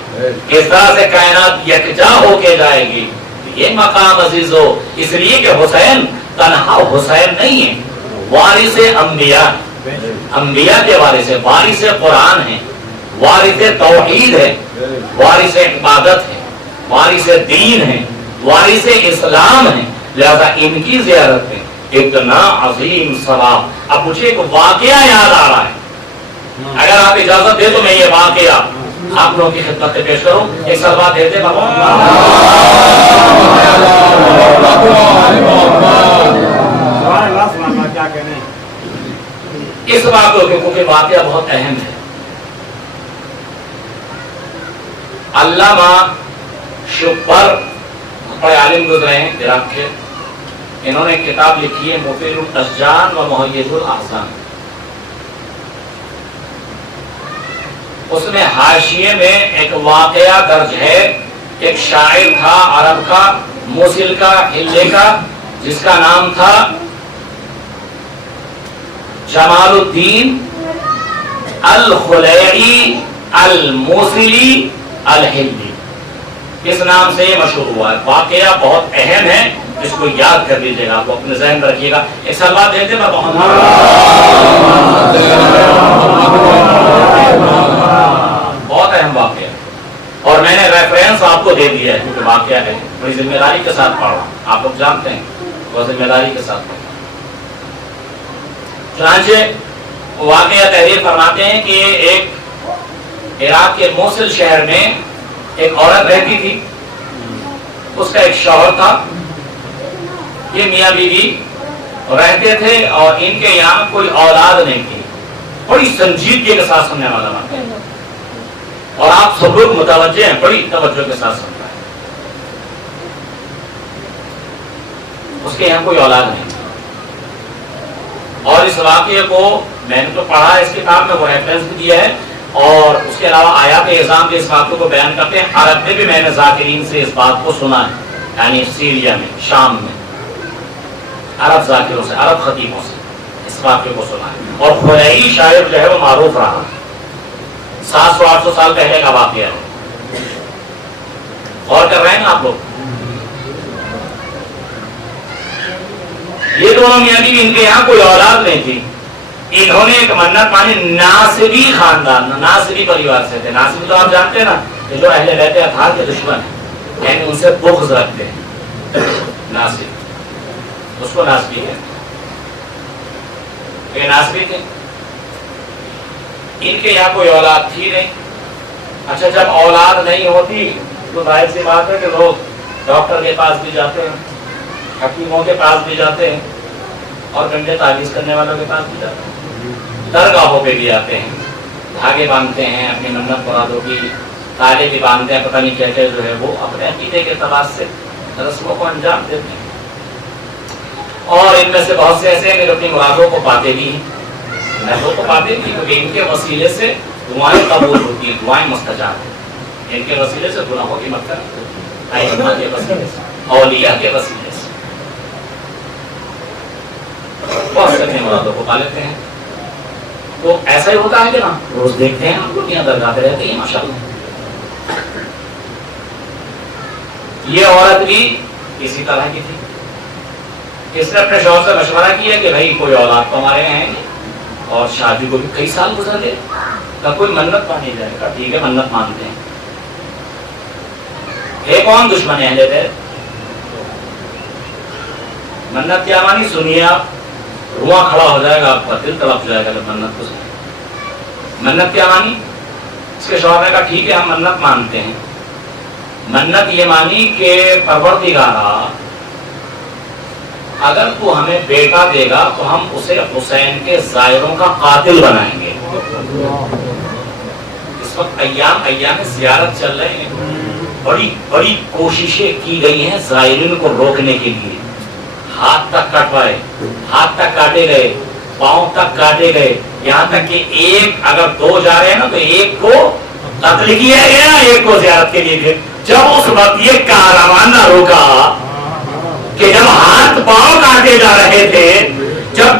کس طرح سے کائنات یکجا ہو کے جائے گی. یہ مقام عزیزو، اس لیے کہ حسین تنہا حسین نہیں ہے، وارث انبیاء، انبیاء کے وارث ہے، وارث قرآن ہے، وارث توحید ہے، وارث عبادت ہے، وارث دین ہے، وارث اسلام ہے. لہذا ان کی زیارت میں اتنا عظیم ثواب. اب مجھے ایک واقعہ یاد آ رہا ہے، اگر آپ اجازت دے تو میں یہ واقعہ آپ لوگوں کی خدمت میں پیش کروں. ایک سلوات دیتے بابا. کیا کہنے اس واقعے کے کیونکہ واقعہ بہت اہم ہے. علامہ شبر بڑے عالم گزرے ہیں عراق کے، انہوں نے کتاب لکھی ہے مفید الاشجان و مہیج الاحزان. اس میں حاشیے میں ایک واقعہ درج ہے. ایک شاعر تھا عرب کا، موصل کا، ہلے کا، جس کا نام تھا جمال الدین الخلیعی الموصلی الہلی. اس نام سے یہ مشہور ہوا ہے. واقعہ بہت اہم ہے، اس کو یاد کر لیجیے گا، آپ کو اپنے ذہن میں رکھیے گا. ایک سلوات دیتے میں بہت اہم واقعہ، اور میں نے ریفرنس آپ کو دے دیا ہے کیونکہ واقعہ ہے، بڑی ذمہ داری کے ساتھ پڑھ رہا ہوں. آپ لوگ جانتے ہیں وہ ذمہ داری کے ساتھ پڑھ. چنانچہ واقعہ تحریر فرماتے ہیں کہ ایک عراق کے موصل شہر میں ایک عورت رہتی تھی، اس کا ایک شوہر تھا. یہ میاں بیوی رہتے تھے اور ان کے یہاں کوئی اولاد نہیں تھی. بڑی سنجیدگی کے ساتھ سننے والا بات ہے، اور آپ سب لوگ متوجہ ہیں، بڑی توجہ کے ساتھ سنتا ہے. اس کے یہاں کوئی اولاد نہیں، اور اس واقعے کو میں نے تو پڑھا اس کتاب میں، وہ ریفرنس بھی دیا ہے، اور اس کے علاوہ آیات اعظام کے اس واقعے کو بیان کرتے ہیں. عرب میں بھی میں نے ذاکرین سے اس بات کو سنا ہے، یعنی سیریا میں، شام میں عرب ذاکروں سے، عرب خطیبوں سے اس واقعے کو سنا ہے. اور خلیعی شاعر جو ہے وہ معروف رہا، 700-800 سال پہلے کا واقعہ ہے. غور کر رہے ہیں نا آپ لوگ؟ یہ دونوں میاں بیوی، ان کے یہاں کوئی اولاد نہیں تھی. انہوں نے ایک منت مانی. ناصری خاندان، ناصری پریوار سے تھے. ناصری تو آپ جانتے ہیں نا، کہ جو اہل بیت اطہار کے دشمن ہیں، یعنی ان سے بغض رکھتے ہیں. ناصری، اس کو ناصری ہے، یہ ناصری تھے. ان کے یہاں کوئی اولاد تھی نہیں. اچھا، جب اولاد نہیں ہوتی تو ظاہر سی بات ہے کہ لوگ ڈاکٹر کے پاس بھی جاتے ہیں، حکیموں کے پاس بھی جاتے ہیں، اور گنجے تعویذ کرنے والوں کے پاس بھی جاتے ہیں، درگاہوں پہ بھی آتے ہیں، دھاگے باندھتے ہیں، اپنی منت مرادوں کی تالے بھی باندھتے ہیں، پتہ نہیں کیا کیا جو ہے وہ اپنے عقیدے کے تلاش سے رسموں کو انجام دیتے ہیں. اور ان میں سے بہت سے ایسے ہیں کہ اپنی مرادوں کو پاتے بھی ہیں، محبوب کو پاتے بھی، کیونکہ ان کے وسیلے سے دعائیں قبول ہوتی ہیں، دعائیں مستجاب ہیں. ان کے وسیلے سے گناہوں کی مغفرت، ائمہ کے وسیلے سے، اولیاء کے وسیلے سے بہت سے اپنی مرادوں کو پا لیتے ہیں. تو ایسا ہی ہوتا ہے کہ نا، روز دیکھتے ہیں آپ کو یہاں درگاہ پہ رہتے ہیں ماشاءاللہ. یہ عورت بھی اسی طرح کی تھی. اس نے اپنے شوہر سے مشورہ کیا کہ بھائی کوئی اولاد تو ہمارے یہاں ہے، اور شادی کو بھی کئی سال گزر گئے، کوئی منت مانی جائے گا. ٹھیک ہے، منت مانتے ہیں. ایک اور دشمن اہل بیت. منت کیا مانی؟ سنیے آپ، رواں کھڑا ہو جائے گا، آپ کا دل تڑپ جائے گا جب منت کو سنیں. منت کیا مانی؟ اس کے شوہر نے کہا ٹھیک ہے، ہم منت مانتے ہیں. منت یہ مانی کہ پروردگارا، اگر تو ہمیں بیٹا دے گا تو ہم اسے حسین کے زائروں کا قاتل بنائیں گے. اس وقت ایام زیارت چل رہے ہیں، بڑی بڑی کوششیں کی گئی ہیں زائرین کو روکنے کے لیے. ہاتھ تک کٹوائے، ہاتھ تک کاٹے گئے، پاؤں تک کاٹے گئے، یہاں تک کہ ایک اگر دو جا رہے ہیں نا تو ایک کو قتل کیا گیا، ایک کو زیارت کے لیے گئے. جب اس وقت یہ کاروان نہ روکا کہ جب ہاتھ پاؤں کاٹے جا رہے تھے، جب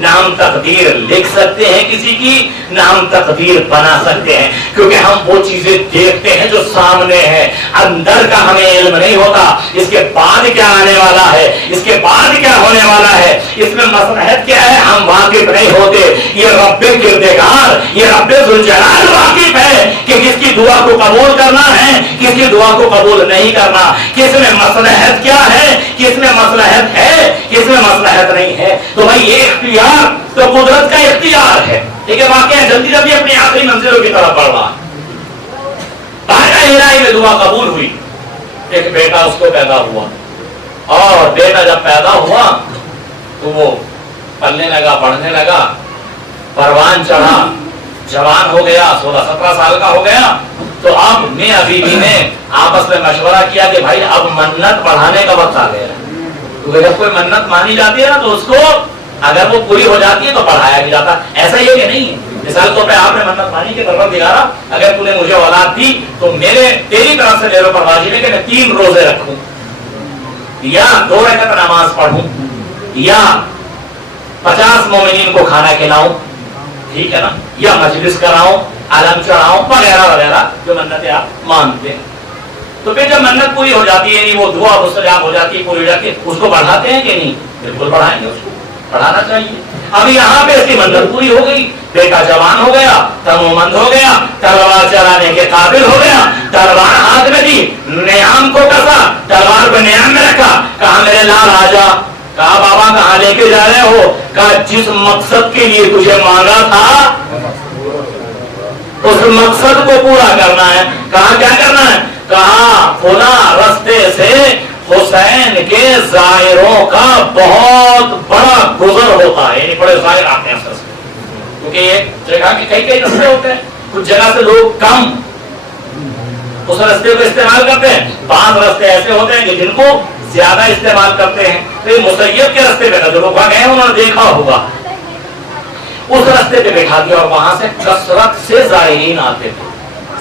نہ ہم تقدیر لکھ سکتے ہیں کسی کی، نہ ہم تقدیر بنا سکتے ہیں، کیونکہ ہم وہ چیزیں دیکھتے ہیں جو سامنے ہے، اندر کا ہمیں علم نہیں ہوتا، اس کے بعد کیا آنے والا ہے، اس کے بعد کیا ہونے والا ہے، اس میں مصلحت کیا ہے ہم واقف نہیں ہوتے۔ یہ رب کردگار، یہ رب ذوالجلال واقف ہے کہ کس کی دعا کو قبول کرنا ہے، کس کی دعا کو قبول نہیں کرنا، کس میں مصلحت کیا ہے، کس میں مصلحت ہے، کس میں مصلحت نہیں ہے۔ تو بھائی یہ اختیار تو قدرت کا اختیار ہے۔ ٹھیک ہے، واقعہ جلدی جلدی اپنی آخری منزلوں کی طرف بڑھ رہا۔ باہر ہرائی میں دعا قبول ہوئی، ایک بیٹا اس کو پیدا ہوا، اور بیٹا جب پیدا ہوا تو وہ پلنے لگا، پڑھنے لگا، پروان چڑھا، جوان ہو گیا، 16-17 سال کا ہو گیا۔ تو اب میں بیوی نے آپس میں مشورہ کیا کہ بھائی اب منت پڑھانے کا وقت آ گیا ہے، کیونکہ جب کوئی منت مانی جاتی ہے نا تو اس کو اگر وہ پوری ہو جاتی ہے تو پڑھایا بھی جاتا ہے۔ ایسا یہ کہ نہیں، مثال طور پہ آپ نے منت مانی کہ پروردگارا اگر تو نے مجھے اولاد دی تو تیری طرف سے میرے پر واجب ہے کہ میں 3 روزے رکھوں، یا 2 رکعت نماز پڑھوں، یا 50 مومنین کو کھانا کھلاؤں، ٹھیک ہے نا، یا مجلس کراؤں، علم چڑھاؤں، وغیرہ وغیرہ جو منتیں آپ مانتے ہیں۔ تو پھر جب منت پوری ہو جاتی ہے، وہ دعا مستجاب ہو جاتی ہے، پوری ہو جاتی ہے، اس کو بڑھاتے ہیں کہ نہیں؟ بالکل بڑھائیں گے، اس کو پڑھانا چاہیے۔ اب یہاں پہ اس کی منت پوری ہو گئی، بیٹا جوان ہو گیا، تنومند ہو گیا، تلوار چلانے کے قابل ہو گیا، تلوار ہاتھ میں دی، نیام کو کسا، تلوار کو نیام میں رکھا، کہا میرے لال آجا، کہا بابا کہاں لے کے جا رہے ہو، کہا جس مقصد کے لیے تجھے مانگا تھا اس مقصد کو پورا کرنا ہے۔ کہا کیا کرنا ہے؟ کہا فلاں رستے سے حسین کے زائروں کا بہت بڑا گزر ہوتا ہے، یعنی بڑے زائر آتے ہیں اس رستے، کیونکہ یہ جگہ کے کئی رستے ہوتے ہیں، کچھ جگہ سے لوگ کم اس رستے کو استعمال کرتے ہیں، بعض رستے ایسے ہوتے ہیں کہ جن کو زیادہ استعمال کرتے ہیں۔ تو یہ مسیب کے رستے پہ جو لوگ گئے ہیں انہوں نے دیکھا ہوگا، اس رستے پہ بیٹھا دیا، اور وہاں سے کثرت سے زائرین آتے تھے،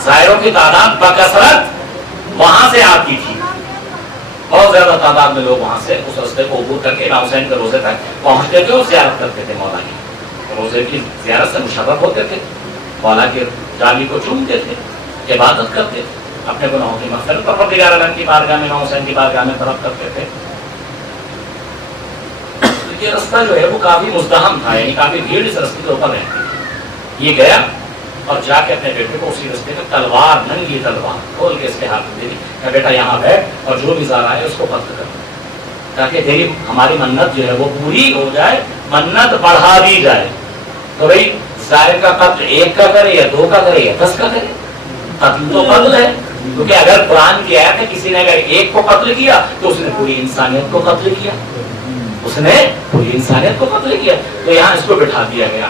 زائروں کی تعداد بکثرت وہاں سے آتی تھی، بہت زیادہ تعداد میں لوگ وہاں سے اس رستے کو عبور کر کے امام حسین کے روزے تک پہنچتے تھے اور زیارت کرتے تھے، مولا کی روزے کی زیارت سے مشرف ہوتے تھے، مولا کے جالی کو چومتے تھے، عبادت کرتے تھے، اپنے گناہوں کی مغفرت پروردگار عالم کی بارگاہ میں، امام حسین کی بارگاہ میں طلب کرتے تھے۔ یہ رستہ جو ہے وہ کافی مزدحم تھا، یعنی کافی بھیڑ اس رستے کے اوپر رہتی تھی۔ یہ گیا اور جا کے اپنے بیٹے کو اسی رستے میں تلوار، ننگی تلوار کھول کے اس کے ہاتھ میں دے دی، کہ بیٹا یہاں بیٹھ اور جو بھی زارا ہے اس کو قتل کر، تاکہ تیری ہماری منت جو ہے وہ پوری ہو جائے، منت بڑھا دی جائے۔ تو بھائی زائر کا قتل 1 کا کرے یا 2 کا کرے یا 10 کا کرے، قتل تو قتل ہے، کیونکہ اگر قرآن کی آیت ہے کسی نے اگر 1 کو قتل کیا تو اس نے پوری انسانیت کو قتل کیا، اس نے پوری انسانیت کو قتل کیا۔ تو یہاں اس کو بٹھا دیا گیا۔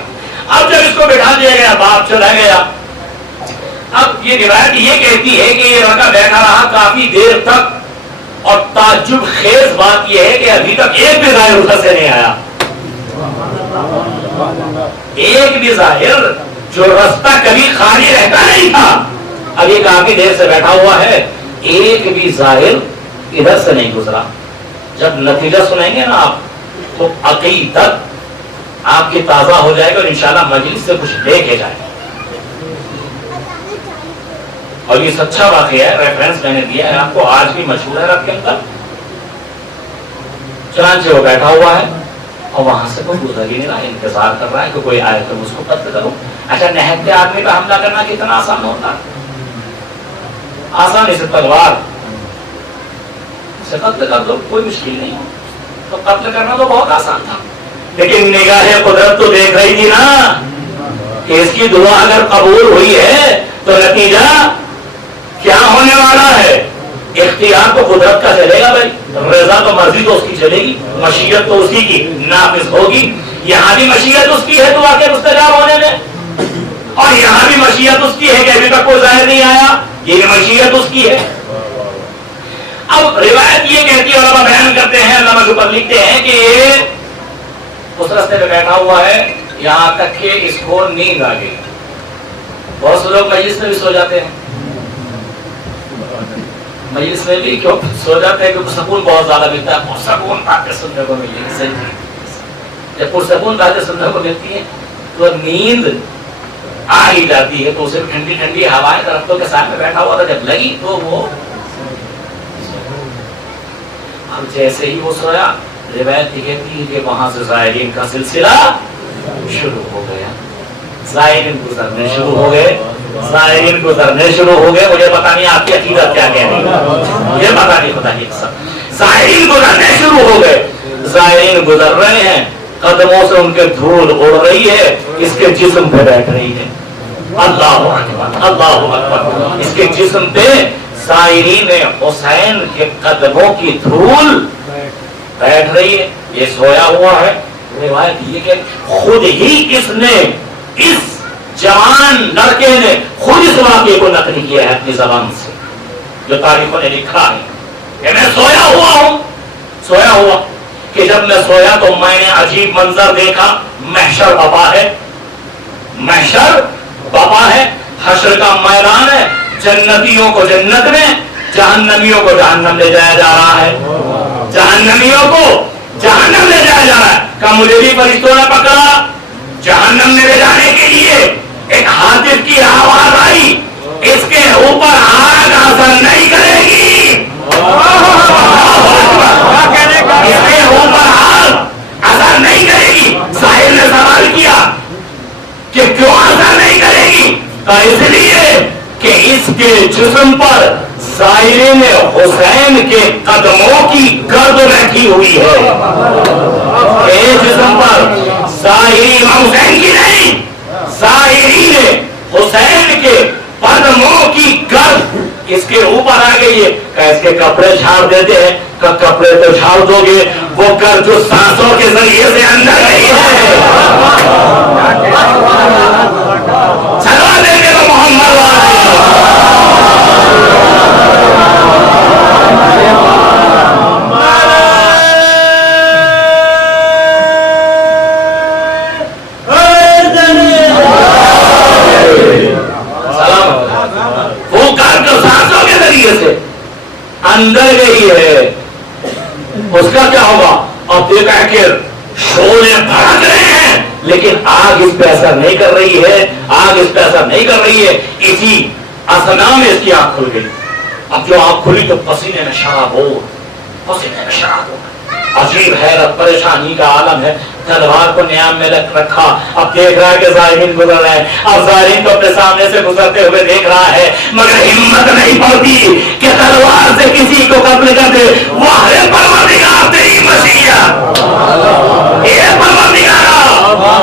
اب جب اس کو بٹھا دیا گیا، باپ چلا گیا، اب یہ روایت یہ کہتی ہے کہ یہ لڑکا بیٹھا رہا کافی دیر تک، اور تعجب خیز بات یہ ہے کہ ابھی تک ایک بھی ظاہر ادھر سے نہیں آیا، ایک بھی ظاہر، جو رستہ کبھی خالی رہتا نہیں تھا، اب یہ کافی دیر سے بیٹھا ہوا ہے، ایک بھی ظاہر ادھر سے نہیں گزرا۔ جب نتیجہ سنیں گے نا آپ تو عقیدت آپ کی تازہ ہو جائے گا، اور انشاءاللہ مجلس سے کچھ لے کے جائے گا۔ اور یہ سچا واقعہ ہے، ریفرنس میں نے دیا ہے آپ کو، آج بھی مشہور ہے رب کے اندر۔ چنانچہ وہ بیٹھا ہوا ہے اور وہاں سے کوئی گزر ہی نہیں رہا، انتظار کر رہا ہے کہ کوئی آئے تو اس کو قتل کرو۔ اچھا نہتے آدمی پہ حملہ کرنا کتنا آسان ہوتا ہے، آسان اسے تلوار سے قتل کر دو، کوئی مشکل نہیں، تو قتل کرنا تو بہت آسان تھا، لیکن نگاہ قدرت تو دیکھ رہی تھی نا کہ اس کی دعا اگر قبول ہوئی ہے تو نتیجہ کیا ہونے والا ہے۔ اختیار تو قدرت کا چلے گا بھائی، رضا تو مرضی تو اس کی چلے گی، مشیت تو اسی کی نافذ ہوگی۔ یہاں بھی مشیت اس کی ہے دعا کے مستجاب ہونے میں، اور یہاں بھی مشیت اس کی ہے کہ ابھی تک کوئی ظاہر نہیں آیا، یہ بھی مشیت اس کی ہے۔ اب روایت یہ کہتی ہے، علماء بیان کرتے ہیں، علامہ شکر لکھتے ہیں کہ یہ اس رستے پہ بیٹھا ہوا ہے یہاں تک کہ اس کو نیند آ گئی۔ بہت سے لوگ مجلس میں بھی سو جاتے ہیں، مجلس میں بھی کیوں سو جاتے ہیں؟ کیونکہ سکون بہت زیادہ ملتا ہے، اور سکون باتیں سننے کو ملے گی، صحیح جب پرسکون باتیں سننے کو ملتی ہیں تو نیند آ ہی جاتی ہے. تو اسے ٹھنڈی ٹھنڈی ہوائیں درختوں کے سامنے بیٹھا ہوا تھا, جب لگی تو وہ اب جیسے ہی وہ سویا, روایت کہتی ہے کہ وہاں سے زائرین کا سلسلہ شروع ہو گیا. زائرین گزرنے شروع ہو گئے, زائرین گزرنے شروع ہو گئے. مجھے پتا نہیں آپ کی عقیدت کیا کہہ رہی ہے, یہ پتا نہیں, خدا کی قسم. زائرین گزرنے شروع ہو گئے, زائرین گزر رہے ہیں, قدموں سے ان کے دھول اڑ رہی ہے, اس کے جسم پہ بیٹھ رہی ہے. اللہ اکبر, اللہ اکبر. اس کے جسم پہ زائرین حسین کے قدموں کی دھول بیٹھ رہی ہے. یہ سویا ہوا ہے. روایت یہ کہ خود ہی اس نے, اس جوان لڑکے نے خود اس واقعے کو نقل کیا ہے اپنی زبان سے, جو تاریخوں نے لکھا ہے کہ میں سویا ہوا ہوں, سویا ہوا کہ جب میں سویا تو میں نے عجیب منظر دیکھا. محشر بپا ہے, محشر بپا ہے, حشر کا میدان ہے. جنتیوں کو جنت میں, جہنمیوں کو جہنم لے جایا جا رہا ہے, جہنمیوں کو جہنم لے جایا جا رہا ہے. کہ مجھے بھی فرشتوں نے پکڑا, جہنم میں لے جانے کے لیے ایک حاطب کی آواز آئی, اس کے اوپر آگ اثر نہیں کرے گی, اس کے اوپر آگ اثر نہیں کرے گی. ساحل نے سوال کیا کہ کیوں اثر نہیں کرے گی؟ تو اس لیے کہ اس کے جسم پر زائرین حسین کے قدموں کی گرد بیٹھی ہوئی ہے. جسم پر زائرین حسین کی نہیں, زائرین حسین کے قدموں کی گرد اس کے اوپر آ گئی ہے. کہ اس کے کپڑے جھاڑ دیتے ہیں, کہ کپڑے تو جھاڑ دو گے, وہ گرد جو سانسوں کے ذریعے سے اندر گئی ہے. چلو دیں گے تو محمد والے. اندر گئی ہے, اس کا کیا ہوگا؟ اب دیکھا ہے کہ شعلے بھڑک رہے ہیں, لیکن آگ اس پہ اثر نہیں کر رہی ہے, آگ اس پہ اثر نہیں کر رہی ہے. اسی اثنا میں اس کی آنکھ کھل گئی. اب جو آنکھ کھلی تو پسینے میں شراب ہو, پسینے میں شراب ہو. عجیب حیرت پریشانی کا عالم ہے. تلوار کو نیام میں رکھا, اب دیکھ رہا ہے کہ زائرین گزر رہے ہیں. اب زائرین کو اپنے سامنے سے گزرتے ہوئے دیکھ رہا ہے, مگر ہمت نہیں پڑتی کہ تلوار سے کسی کو قتل کر دے. واہ پروردگار تیری مشیت, اے پروردگار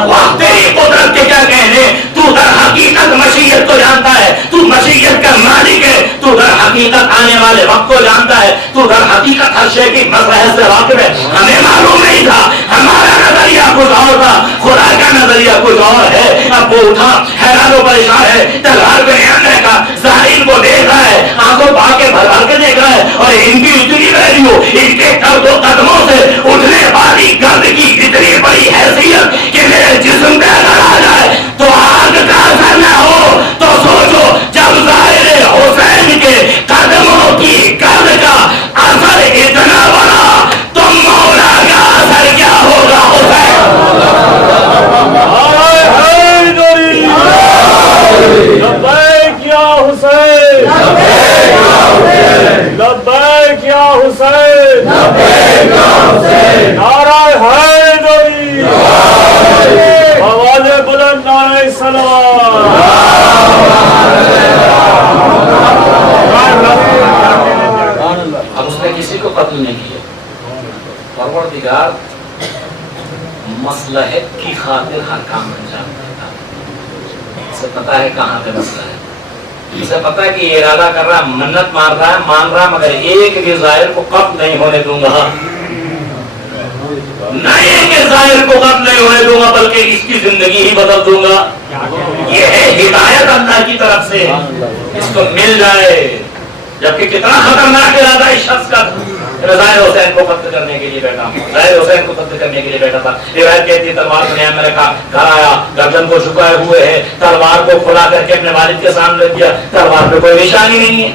واہ تیری قدرت کے کیا کہنے. تو در حقیقت مشیت کو جانتا ہے, تو مشیت کا مالک ہے, تو در حقیقت آنے والے وقت کو جانتا ہے, تو در حقیقت ہر شے کی مصلحت سے واقف ہے. ہمیں معلوم نہیں تھا, ہمارا نظریہ کچھ اور تھا, خدا کا نظریہ کچھ اور ہے. اب وہ اٹھا حیران و پریشان ہے, تلوار کو نیام رکھا, زائرین کو دیکھ رہا ہے, آنکھوں پا کے بھر بھر کے دیکھ رہا ہے, اور ان کی اتنی ویلیو, ان کے قدموں سے اٹھنے والی گرد کی اتنی بڑی حیثیت کہ میرے جسم پہ اگر آ جائے تو آگ کا اثر نہ ہو. تو سوچو جب ظاہر حسین کے قدموں کی گرد کا اثر اتنا بڑا تو مولا کا اثر کیا ہوگا؟ حسین لبیک یا حسین, لبیک یا حسین, نعرہ حیدری, آواز بلند نعرہ سلام. اب اس نے کسی کو قتل نہیں کیا. پروردگار مصلحت کی خاطر ہر کام انجام دیتا. اسے پتا ہے کہاں پہ مسئلہ ہے, اسے پتا ہے کہ یہ ارادہ کر رہا ہے, منت مار رہا ہے, مان رہا ہے, مگر ایک بھی ظاہر کو قتل نہیں ہونے دوں گا. نہیں کہ ظاہر کو قتل نہیں ہونے دوں گا, بلکہ اس کی زندگی ہی بدل دوں گا. یہ ہے ہدایت اللہ کی طرف سے, اس کو مل جائے. جبکہ کتنا خطرناک ارادہ اس شخص کا. ظاہر حسین کو قتل کرنے کے لیے بیٹھا, ظاہر حسین کو قتل کرنے کے لیے بیٹھا تھا. روایت کہتی ہے تلوار کو نیام میں رکھا, گھر آیا, گردن کو جھکائے ہوئے ہے, تلوار کو کھلا کر کے اپنے والد کے سامنے رکھ دیا. تلوار پہ کوئی نشانی نہیں ہے,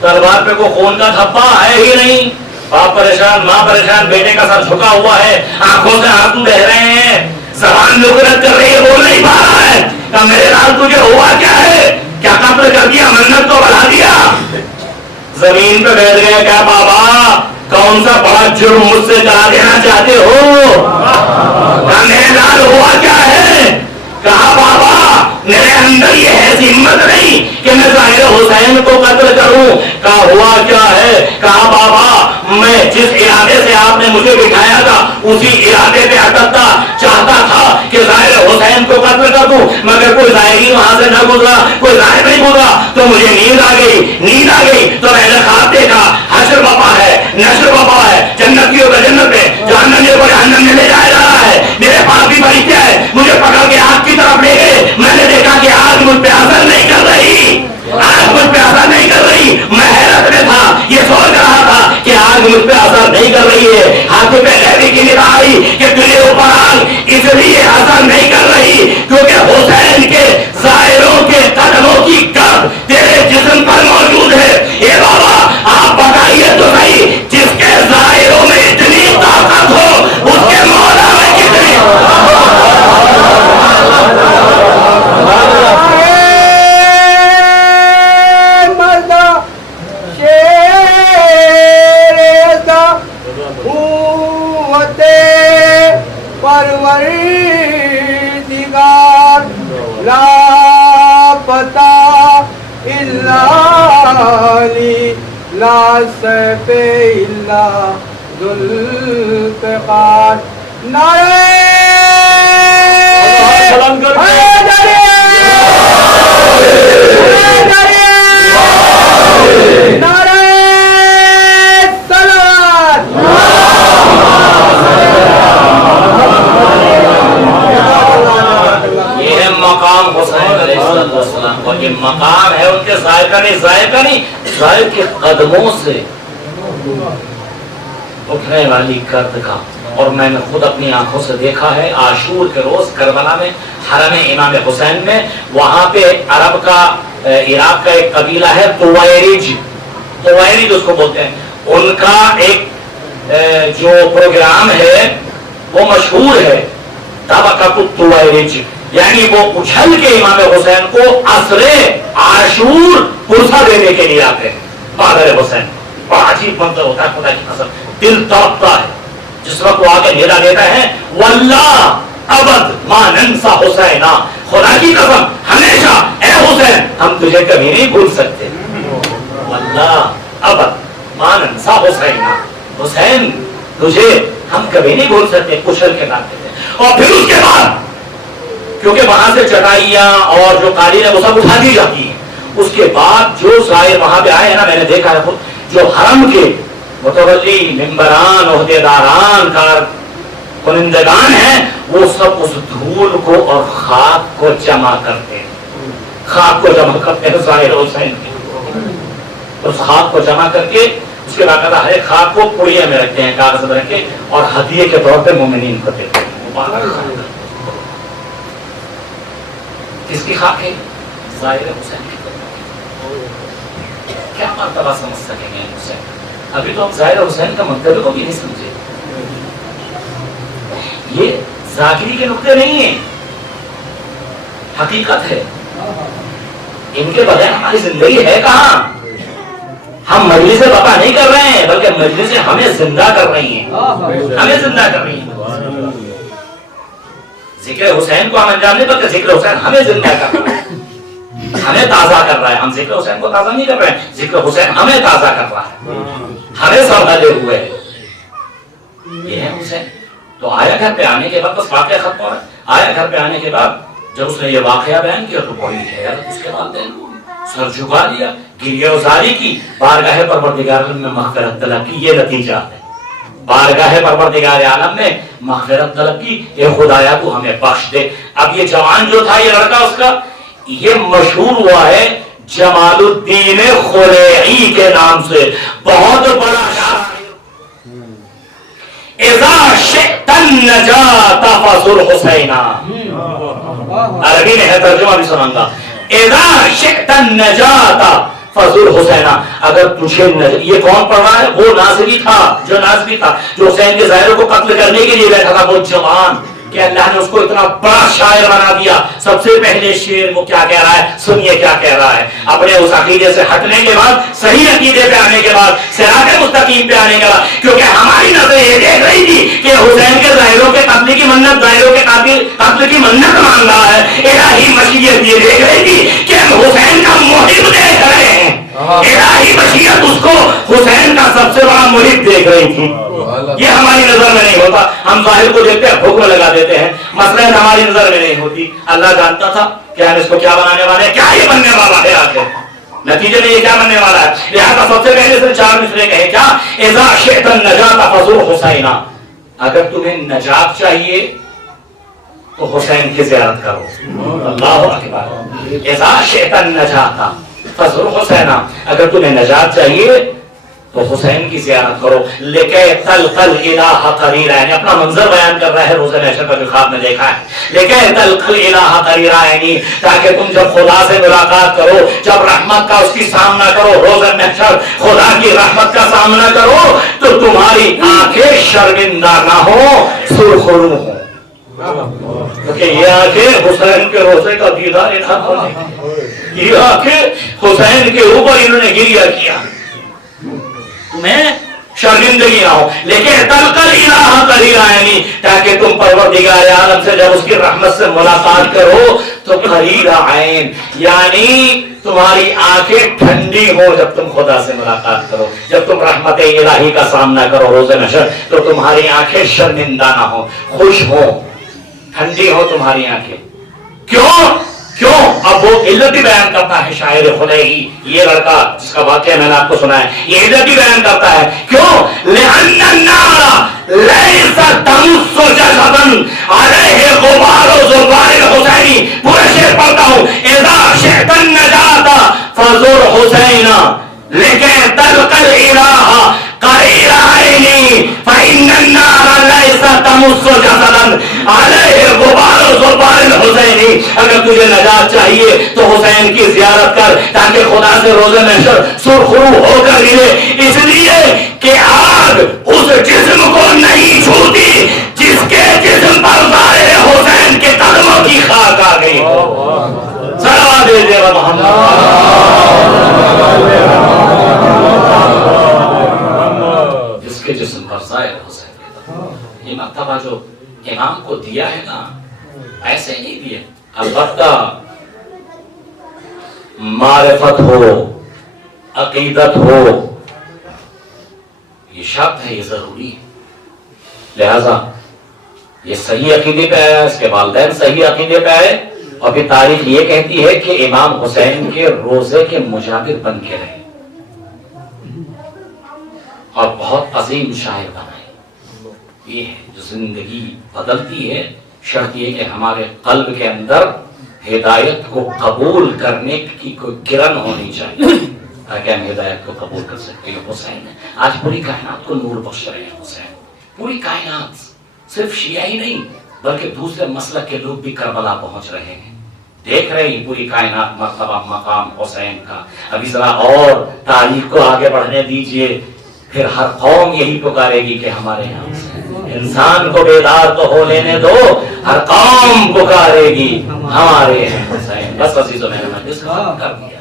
تلوار پہ کوئی خون کا دھبا ہے ہی نہیں. باپ پریشان، ماں پریشان، بیٹے کا سر جھکا ہوا ہے، آنکھوں سے آنسو بہ رہے ہیں، زبان لغرت کر رہی ہے، بول نہیں پا رہا ہے. کہ میرے لال تجھے ہوا کیا ہے؟ کیا قتل کر دیا؟ منت تو بڑھا دیا. زمین پہ بیٹھ گیا. کیا بابا کون سا بڑا جرم مجھ سے کرا دینا چاہتے ہو؟ کہا میرے لال ہوا کیا ہے؟ کہا بابا میرے اندر یہ ایسی ہمت نہیں کہ میں ظاہر حسین کو قتل کروں. کہا ہوا کیا ہے؟ کہا بابا میں جس ارادے سے آپ نے مجھے بٹھایا تھا اسی ارادے پہ اٹکتا چاہتا تھا کہ ظاہر حسین کو قتل کر دوں، مگر کوئی ظاہری وہاں سے نہ گزرا، کوئی ظاہر نہیں گزرا، تو مجھے نیند آ گئی. تو میں نے خواب دیکھا حشر بپا ہے، نشر بپا ہے، جنتیوں کا جنت میں، جہنمیوں کو جہنم میں لے جایا جا رہا ہے. میرے پاس بھی فرشتے ہیں، مجھے پکڑ کے آگ کی طرف لے گئے. میں نے دیکھا کہ آگ مجھ پہ اثر نہیں کر رہی، آگ مجھ پہ اثر نہیں کر رہی. میں حیرت میں تھا، یہ سوچ رہا تھا کہ آگ مجھ پہ اثر نہیں کر رہی ہے. ہاتھ پہ غیبی کی نگاہ آئی کہ تجھے اوپر آگ اس لیے اثر نہیں کر رہی کیونکہ حسین کے ظاہروں کے قدموں کی گرد تیرے جسم پر موجود ہے. اے بابا آپ بتائیے تو صحیح، جس کے ظاہروں میں اتنی طاقت ہو اس کے مولا میں کتنی. پروردگار لا پتا الا لی لا سیف الا ذوالفقار. نعرہ مقام حسین علیہ السلام کا، یہ مقام ہے ان کے ذائقہ نہیں ظاہر کے قدموں سے اٹھنے والی گرد کا. اور میں نے خود اپنی آنکھوں سے دیکھا ہے عاشور کے روز کربلا میں، حرم امام حسین میں، وہاں پہ عرب کا عراق کا ایک قبیلہ ہے توائرج اس کو بولتے ہیں. ان کا ایک جو پروگرام ہے وہ مشہور ہے طبقۃ الطوائرج، یعنی وہ اچھل کے امام حسین کو عصر عاشور پرسہ دینے کے لیے آتے ہیں. فادر حسین بڑا عجیب منظر ہوتا ہے، خدا کی قسم دل تڑپتا ہے جس وقت وہ آگے نعرہ دیتا ہے واللہ ابد ما ننسى حسینا، خدا کی قسم ہمیشہ اے حسین ہم تجھے کبھی نہیں بھول سکتے. واللہ ابد ما ننسى حسینا، حسین تجھے ہم کبھی نہیں بھول سکتے. کچل کے نام دیتے. اور پھر اس کے بعد کیونکہ وہاں سے چٹائیاں اور جو قالین ہے وہ سب اٹھا دی جاتی ہیں، اس کے بعد جو شاعر وہاں پہ آئے ہیں نا، میں نے دیکھا ہے جو حرم کے متولی ممبران عہدیداران کار کنندگان ہیں وہ سب اس دھول کو اور خاک کو جمع کرتے ہیں، خاک کو جمع کرتے ہیں ظاہر حسین کی. اس خاک کو جمع کر کے اس کے بعد ہر ایک خاک کو پڑیا میں رکھتے ہیں، کاغذ میں رکھ کے، اور ہدیے کے طور پہ مومنین کو دیتے ہیں. کس کی خاک ہے؟ ظاہر حسین کی. کیا مرتبہ سمجھ سکیں گے حسین؟ ابھی تو ہم ظاہر حسین کا مرتبہ کو بھی نہیں سمجھے. یہ ذاکری کے نقطے نہیں ہیں، حقیقت ہے. ان کے بغیر ہماری زندگی ہے کہاں؟ ہم مجلس بقا نہیں کر رہے ہیں بلکہ مجلس ہمیں زندہ کر رہی ہیں، ہمیں زندہ کر رہی ہیں. ذکر حسین کو ہم انجام نہیں بلکہ ذکر حسین ہمیں زندہ کر رہا ہے، ہمیں تازہ کر رہا ہے. ہم ذکر حسین کو تازہ نہیں کر رہے ہیں، ذکر حسین ہمیں تازہ کر رہا ہے، ہمیں سنبھالے ہوئے ہے. یہ ہے حسین. تو آیا گھر پہ آنے کے بعد بس واقعہ ختم ہو رہا ہے. آیا گھر پہ آنے کے بعد جب اس نے یہ واقعہ بیان کیا تو بڑی حیرت اس کے والدین کو، سر جھکا دیا، گریہ وزاری کی، بارگاہ پروردگار میں مغفرت طلب کی. یہ نتیجہ ہے، بارگاہ پروردگار عالم میں مغفرت طلب کی، اے خدایا تو ہمیں بخش دے. اب یہ جوان جو تھا، یہ لڑکا اس کا، یہ مشہور ہوا ہے جمال الدین خلیعی کے نام سے، بہت بڑا شاعر. اذا شئت النجاة فزر حسینا، عربی میں ہے، ترجمہ بھی سناؤں گا. اذا شئت النجاة فضل حسینا اگر تجھے یہ کون پڑھ رہا ہے؟ وہ ناصری تھا جو ناصری تھا جو حسین کے ظاہروں کو قتل کرنے کے لیے بیٹھا تھا، وہ جوان کہ اللہ نے اس کو اتنا بڑا شاعر بنا دیا. سب سے پہلے شعر وہ کیا کہہ رہا ہے؟ سنیے کیا کہہ رہا ہے. اپنے اس عقیدے سے ہٹنے کے بعد، صحیح عقیدے پہ آنے کے بعد، صراط مستقیم پہ آنے کے بعد، کیونکہ ہماری نظر یہ دیکھ رہی تھی کہ حسین کے ظاہروں کے قتل کی منت، ظاہروں کے قتل کی منت مان رہا ہے. الہی مشیت یہ دیکھ رہی تھی کہ ہم حسین کا محب دیکھ رہے ہیں. الہی مشیت اس کو حسین کا سب سے بڑا محب دیکھ رہی تھی. یہ ہماری نظر میں نہیں ہوتا. ہم ظاہر کو دیکھتے ہیں، حکم لگا دیتے ہیں، مسئلہ ہماری نظر میں نہیں ہوتی. اللہ جانتا تھا کہ ہم اس کو کیا بنانے والے ہیں، کیا یہ بننے والا ہے آخر نتیجے میں یہ کیا بننے والا ہے. لہذا سب سے پہلے سے 4 مصرے کہے کیا؟ اذا شئت النجاة فزر حسینا، اگر تمہیں نجات چاہیے تو حسین کی زیارت کرو. اللہ اکبر. اذا شئت النجاة فزر حسینا، اگر تمہیں نجات چاہیے تو حسین کی زیارت کرو. لکے تلقل الہ قریرین، اپنا منظر بیان کر رہا ہے روزہ محشر کا جو خواب میں دیکھا ہے. لکے تلقل الہ قریرین، تاکہ تم جب خدا سے ملاقات کرو، جب رحمت کا اس کی سامنا کرو، روزہ محشر خدا کی رحمت کا سامنا کرو، تو تمہاری آنکھیں شرمندہ نہ ہو، سرخرو ہو. کیونکہ یہ آنکھیں حسین کے روزے کا دیدار انہوں نے، یہ آنکھیں حسین کے اوپر انہوں نے گریہ کیا، تمہیں شرمندگی نہ ہو. لیکن تلقل الہ قریرین، تاکہ تم پروردگار عالم سے جب اس کی رحمت سے ملاقات کرو تو قریر عین، یعنی تمہاری آنکھیں ٹھنڈی ہو جب تم خدا سے ملاقات کرو. جب تم رحمت الہی کا سامنا کرو روز محشر تو تمہاری آنکھیں شرمندہ نہ ہو، خوش ہو، ٹھنڈی ہو تمہاری آنکھیں. کیوں؟ اب وہ علت بھی بیان کرتا ہے شاعر خلیہی، یہ لڑکا جس کا واقعہ میں نے آپ کو سنا ہے، یہ علت بھی بیان کرتا ہے. کیوں؟ لأن النار لیس تمس جسدا علیہ غبار زبار الحسینی. پورا شعر پڑھتا ہوں. اذا شئت النجاة فزر حسینا لکن تلقى الالہ قریر عینی فإن النار لیس تمس جسدا علیہ غبار زبار الحسینی. اگر تجھے نجات چاہیے تو حسین کی زیارت کر تاکہ خدا سے روز محشر سرخرو ہو کر ملے. اس لیے کہ آگ اس جسم کو نہیں چھوتی جس کے جسم پر ظاہر حسین کے قدموں کی خاک آ گئی. صلوات دیجیے جس کے جسم پر ظاہر حسین کے قدم. یہ مرتبہ جو امام کو دیا ہے نا، ایسے نہیں دیے. البتہ معرفت ہو، عقیدت ہو، یہ شرط ہے، یہ ضروری ہے. لہذا یہ صحیح عقیدے پہ آیا، اس کے والدین صحیح عقیدے پہ آئے، اور پھر تاریخ یہ کہتی ہے کہ امام حسین کے روزے کے مجابر بن کے رہے اور بہت عظیم شاعر بنائے. یہ ہے جو زندگی بدلتی ہے. شرط یہ کہ ہمارے قلب کے اندر ہدایت کو قبول کرنے کی کوئی گرن ہونی چاہیے تاکہ ہم ہدایت کو قبول کر سکتے ہیں. حسین آج پوری کائنات کو نور بخش رہے ہیں. حسین پوری کائنات، صرف شیعہ ہی نہیں بلکہ دوسرے مسلک کے لوگ بھی کربلا پہنچ رہے ہیں. دیکھ رہے ہیں پوری کائنات مرتبہ مقام حسین کا. ابھی ذرا اور تاریخ کو آگے بڑھنے دیجئے، پھر ہر قوم یہی پکارے گی کہ ہمارے یہاں حسین. انسان کو بیدار تو ہو لینے دو، ہر قوم پکارے گی ہمارے ہیں حسین. بس عزیزوں میں نے مجلس ختم کر دیا.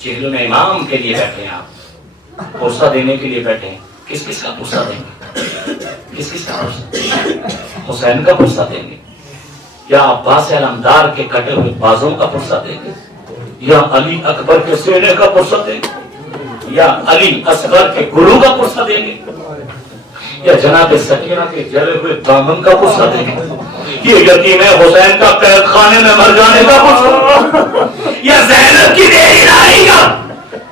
چہلوں میں امام کے لیے بیٹھے ہیں، آپ پرسہ دینے کے لیے بیٹھے ہیں. کس کس کا پرسہ دیں گے؟ کس کس کا پرسہ؟ حسین کا پرسہ دیں گے یا عباس علمدار کے کٹے ہوئے بازوں کا پرسہ دیں گے یا علی اکبر کے سینے کا پرسہ دیں گے یا علی اصغر کے گلو کا پرسہ دیں گے یا جناب سکینہ کے جلے ہوئے دامن کا پرسہ دیں گے؟ یہ یتیم حسین کا قید خانے میں مر جانے کا پرسہ یا زینب کی دیری لائی گا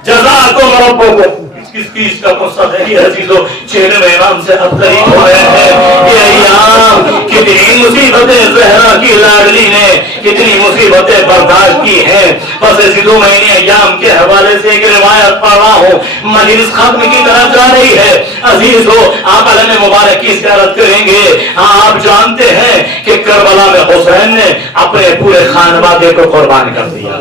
جزاکم ربکم کس کس کا پرسہ دیں گے؟ عزیزو چہرے میں امام سے اب قریب ہو رہے ہیں. یہ ایام کتنی مصیبتیں زہرا کی لاڈلی نے کتنی مصیبتیں برداشت کی ہیں. بس عزیزو میں انہیں ایام کے حوالے سے ایک روایت پڑھ رہا ہوں، مجلس ختم کی طرف جا رہی ہے. عزیزو آپ علم مبارک کی زیارت کریں گے. ہاں آپ جانتے ہیں کہ کربلا میں حسین نے اپنے پورے خانوادے کو قربان کر دیا.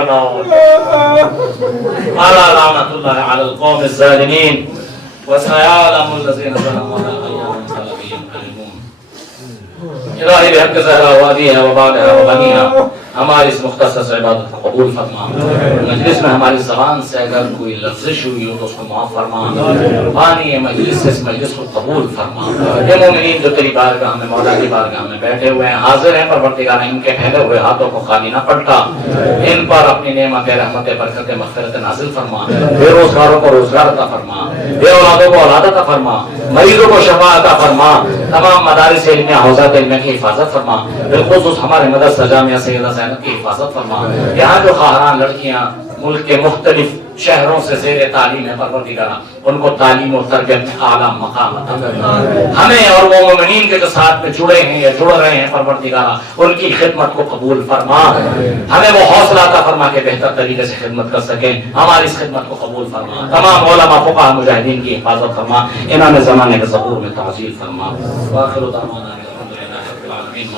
الموت ألا لعنة الله على القوم الظالمين وسيعلم الذين ظلموا على أي منقلب ينقلبون الہی بحق زہرا وادیہ وبعدہ وبنیہ ہماری اس مختصر عبادت کو قبول فرما. مجلس میں ہماری زبان سے اگر کوئی لفظش ہوئی ہو تو اس کو معاف فرما. پانی مجلس سے اس مجلس کو قبول فرما. یہ مومنین جو تیری بارگاہ میں مولا کی بارگاہ میں بیٹھے ہوئے ہیں حاضر ہیں پروردگار ان کے پھیلے ہوئے ہاتھوں کو خالی نہ پلٹا. ان پر اپنی نعمت رحمت برکت مغفرت نازل فرما. بے روزگاروں کو روزگار عطا فرما. بے اولادوں کو اولاد عطا فرما. مریضوں کو شفا عطا فرما. تمام مدارس علمیہ حوزات علمیہ کی حفاظت فرما. بالخصوص ہمارے مدرسہ جامعہ سیدہ زینب کی حفاظت فرما. یہاں جو خواہران لڑکیاں ملک کے مختلف شہروں سے زیر تعلیم ہے پروردگار ان کو تعلیم و تربیت میں اعلیٰ مقام عطا فرما. ہمیں اور وہ مومنین کے جو ساتھ میں جڑے ہیں یا جڑ رہے ہیں پروردگار ان کی خدمت کو قبول فرما. ہمیں وہ حوصلہ عطا فرما کے بہتر طریقے سے خدمت کر سکیں. ہماری اس خدمت کو قبول فرما. تمام علماء فقہاء مجاہدین کی حفاظت فرما. امام زمانے کے ظہور میں تعظیم فرما. وآخر دعوانا الحمدللہ رب العالمین.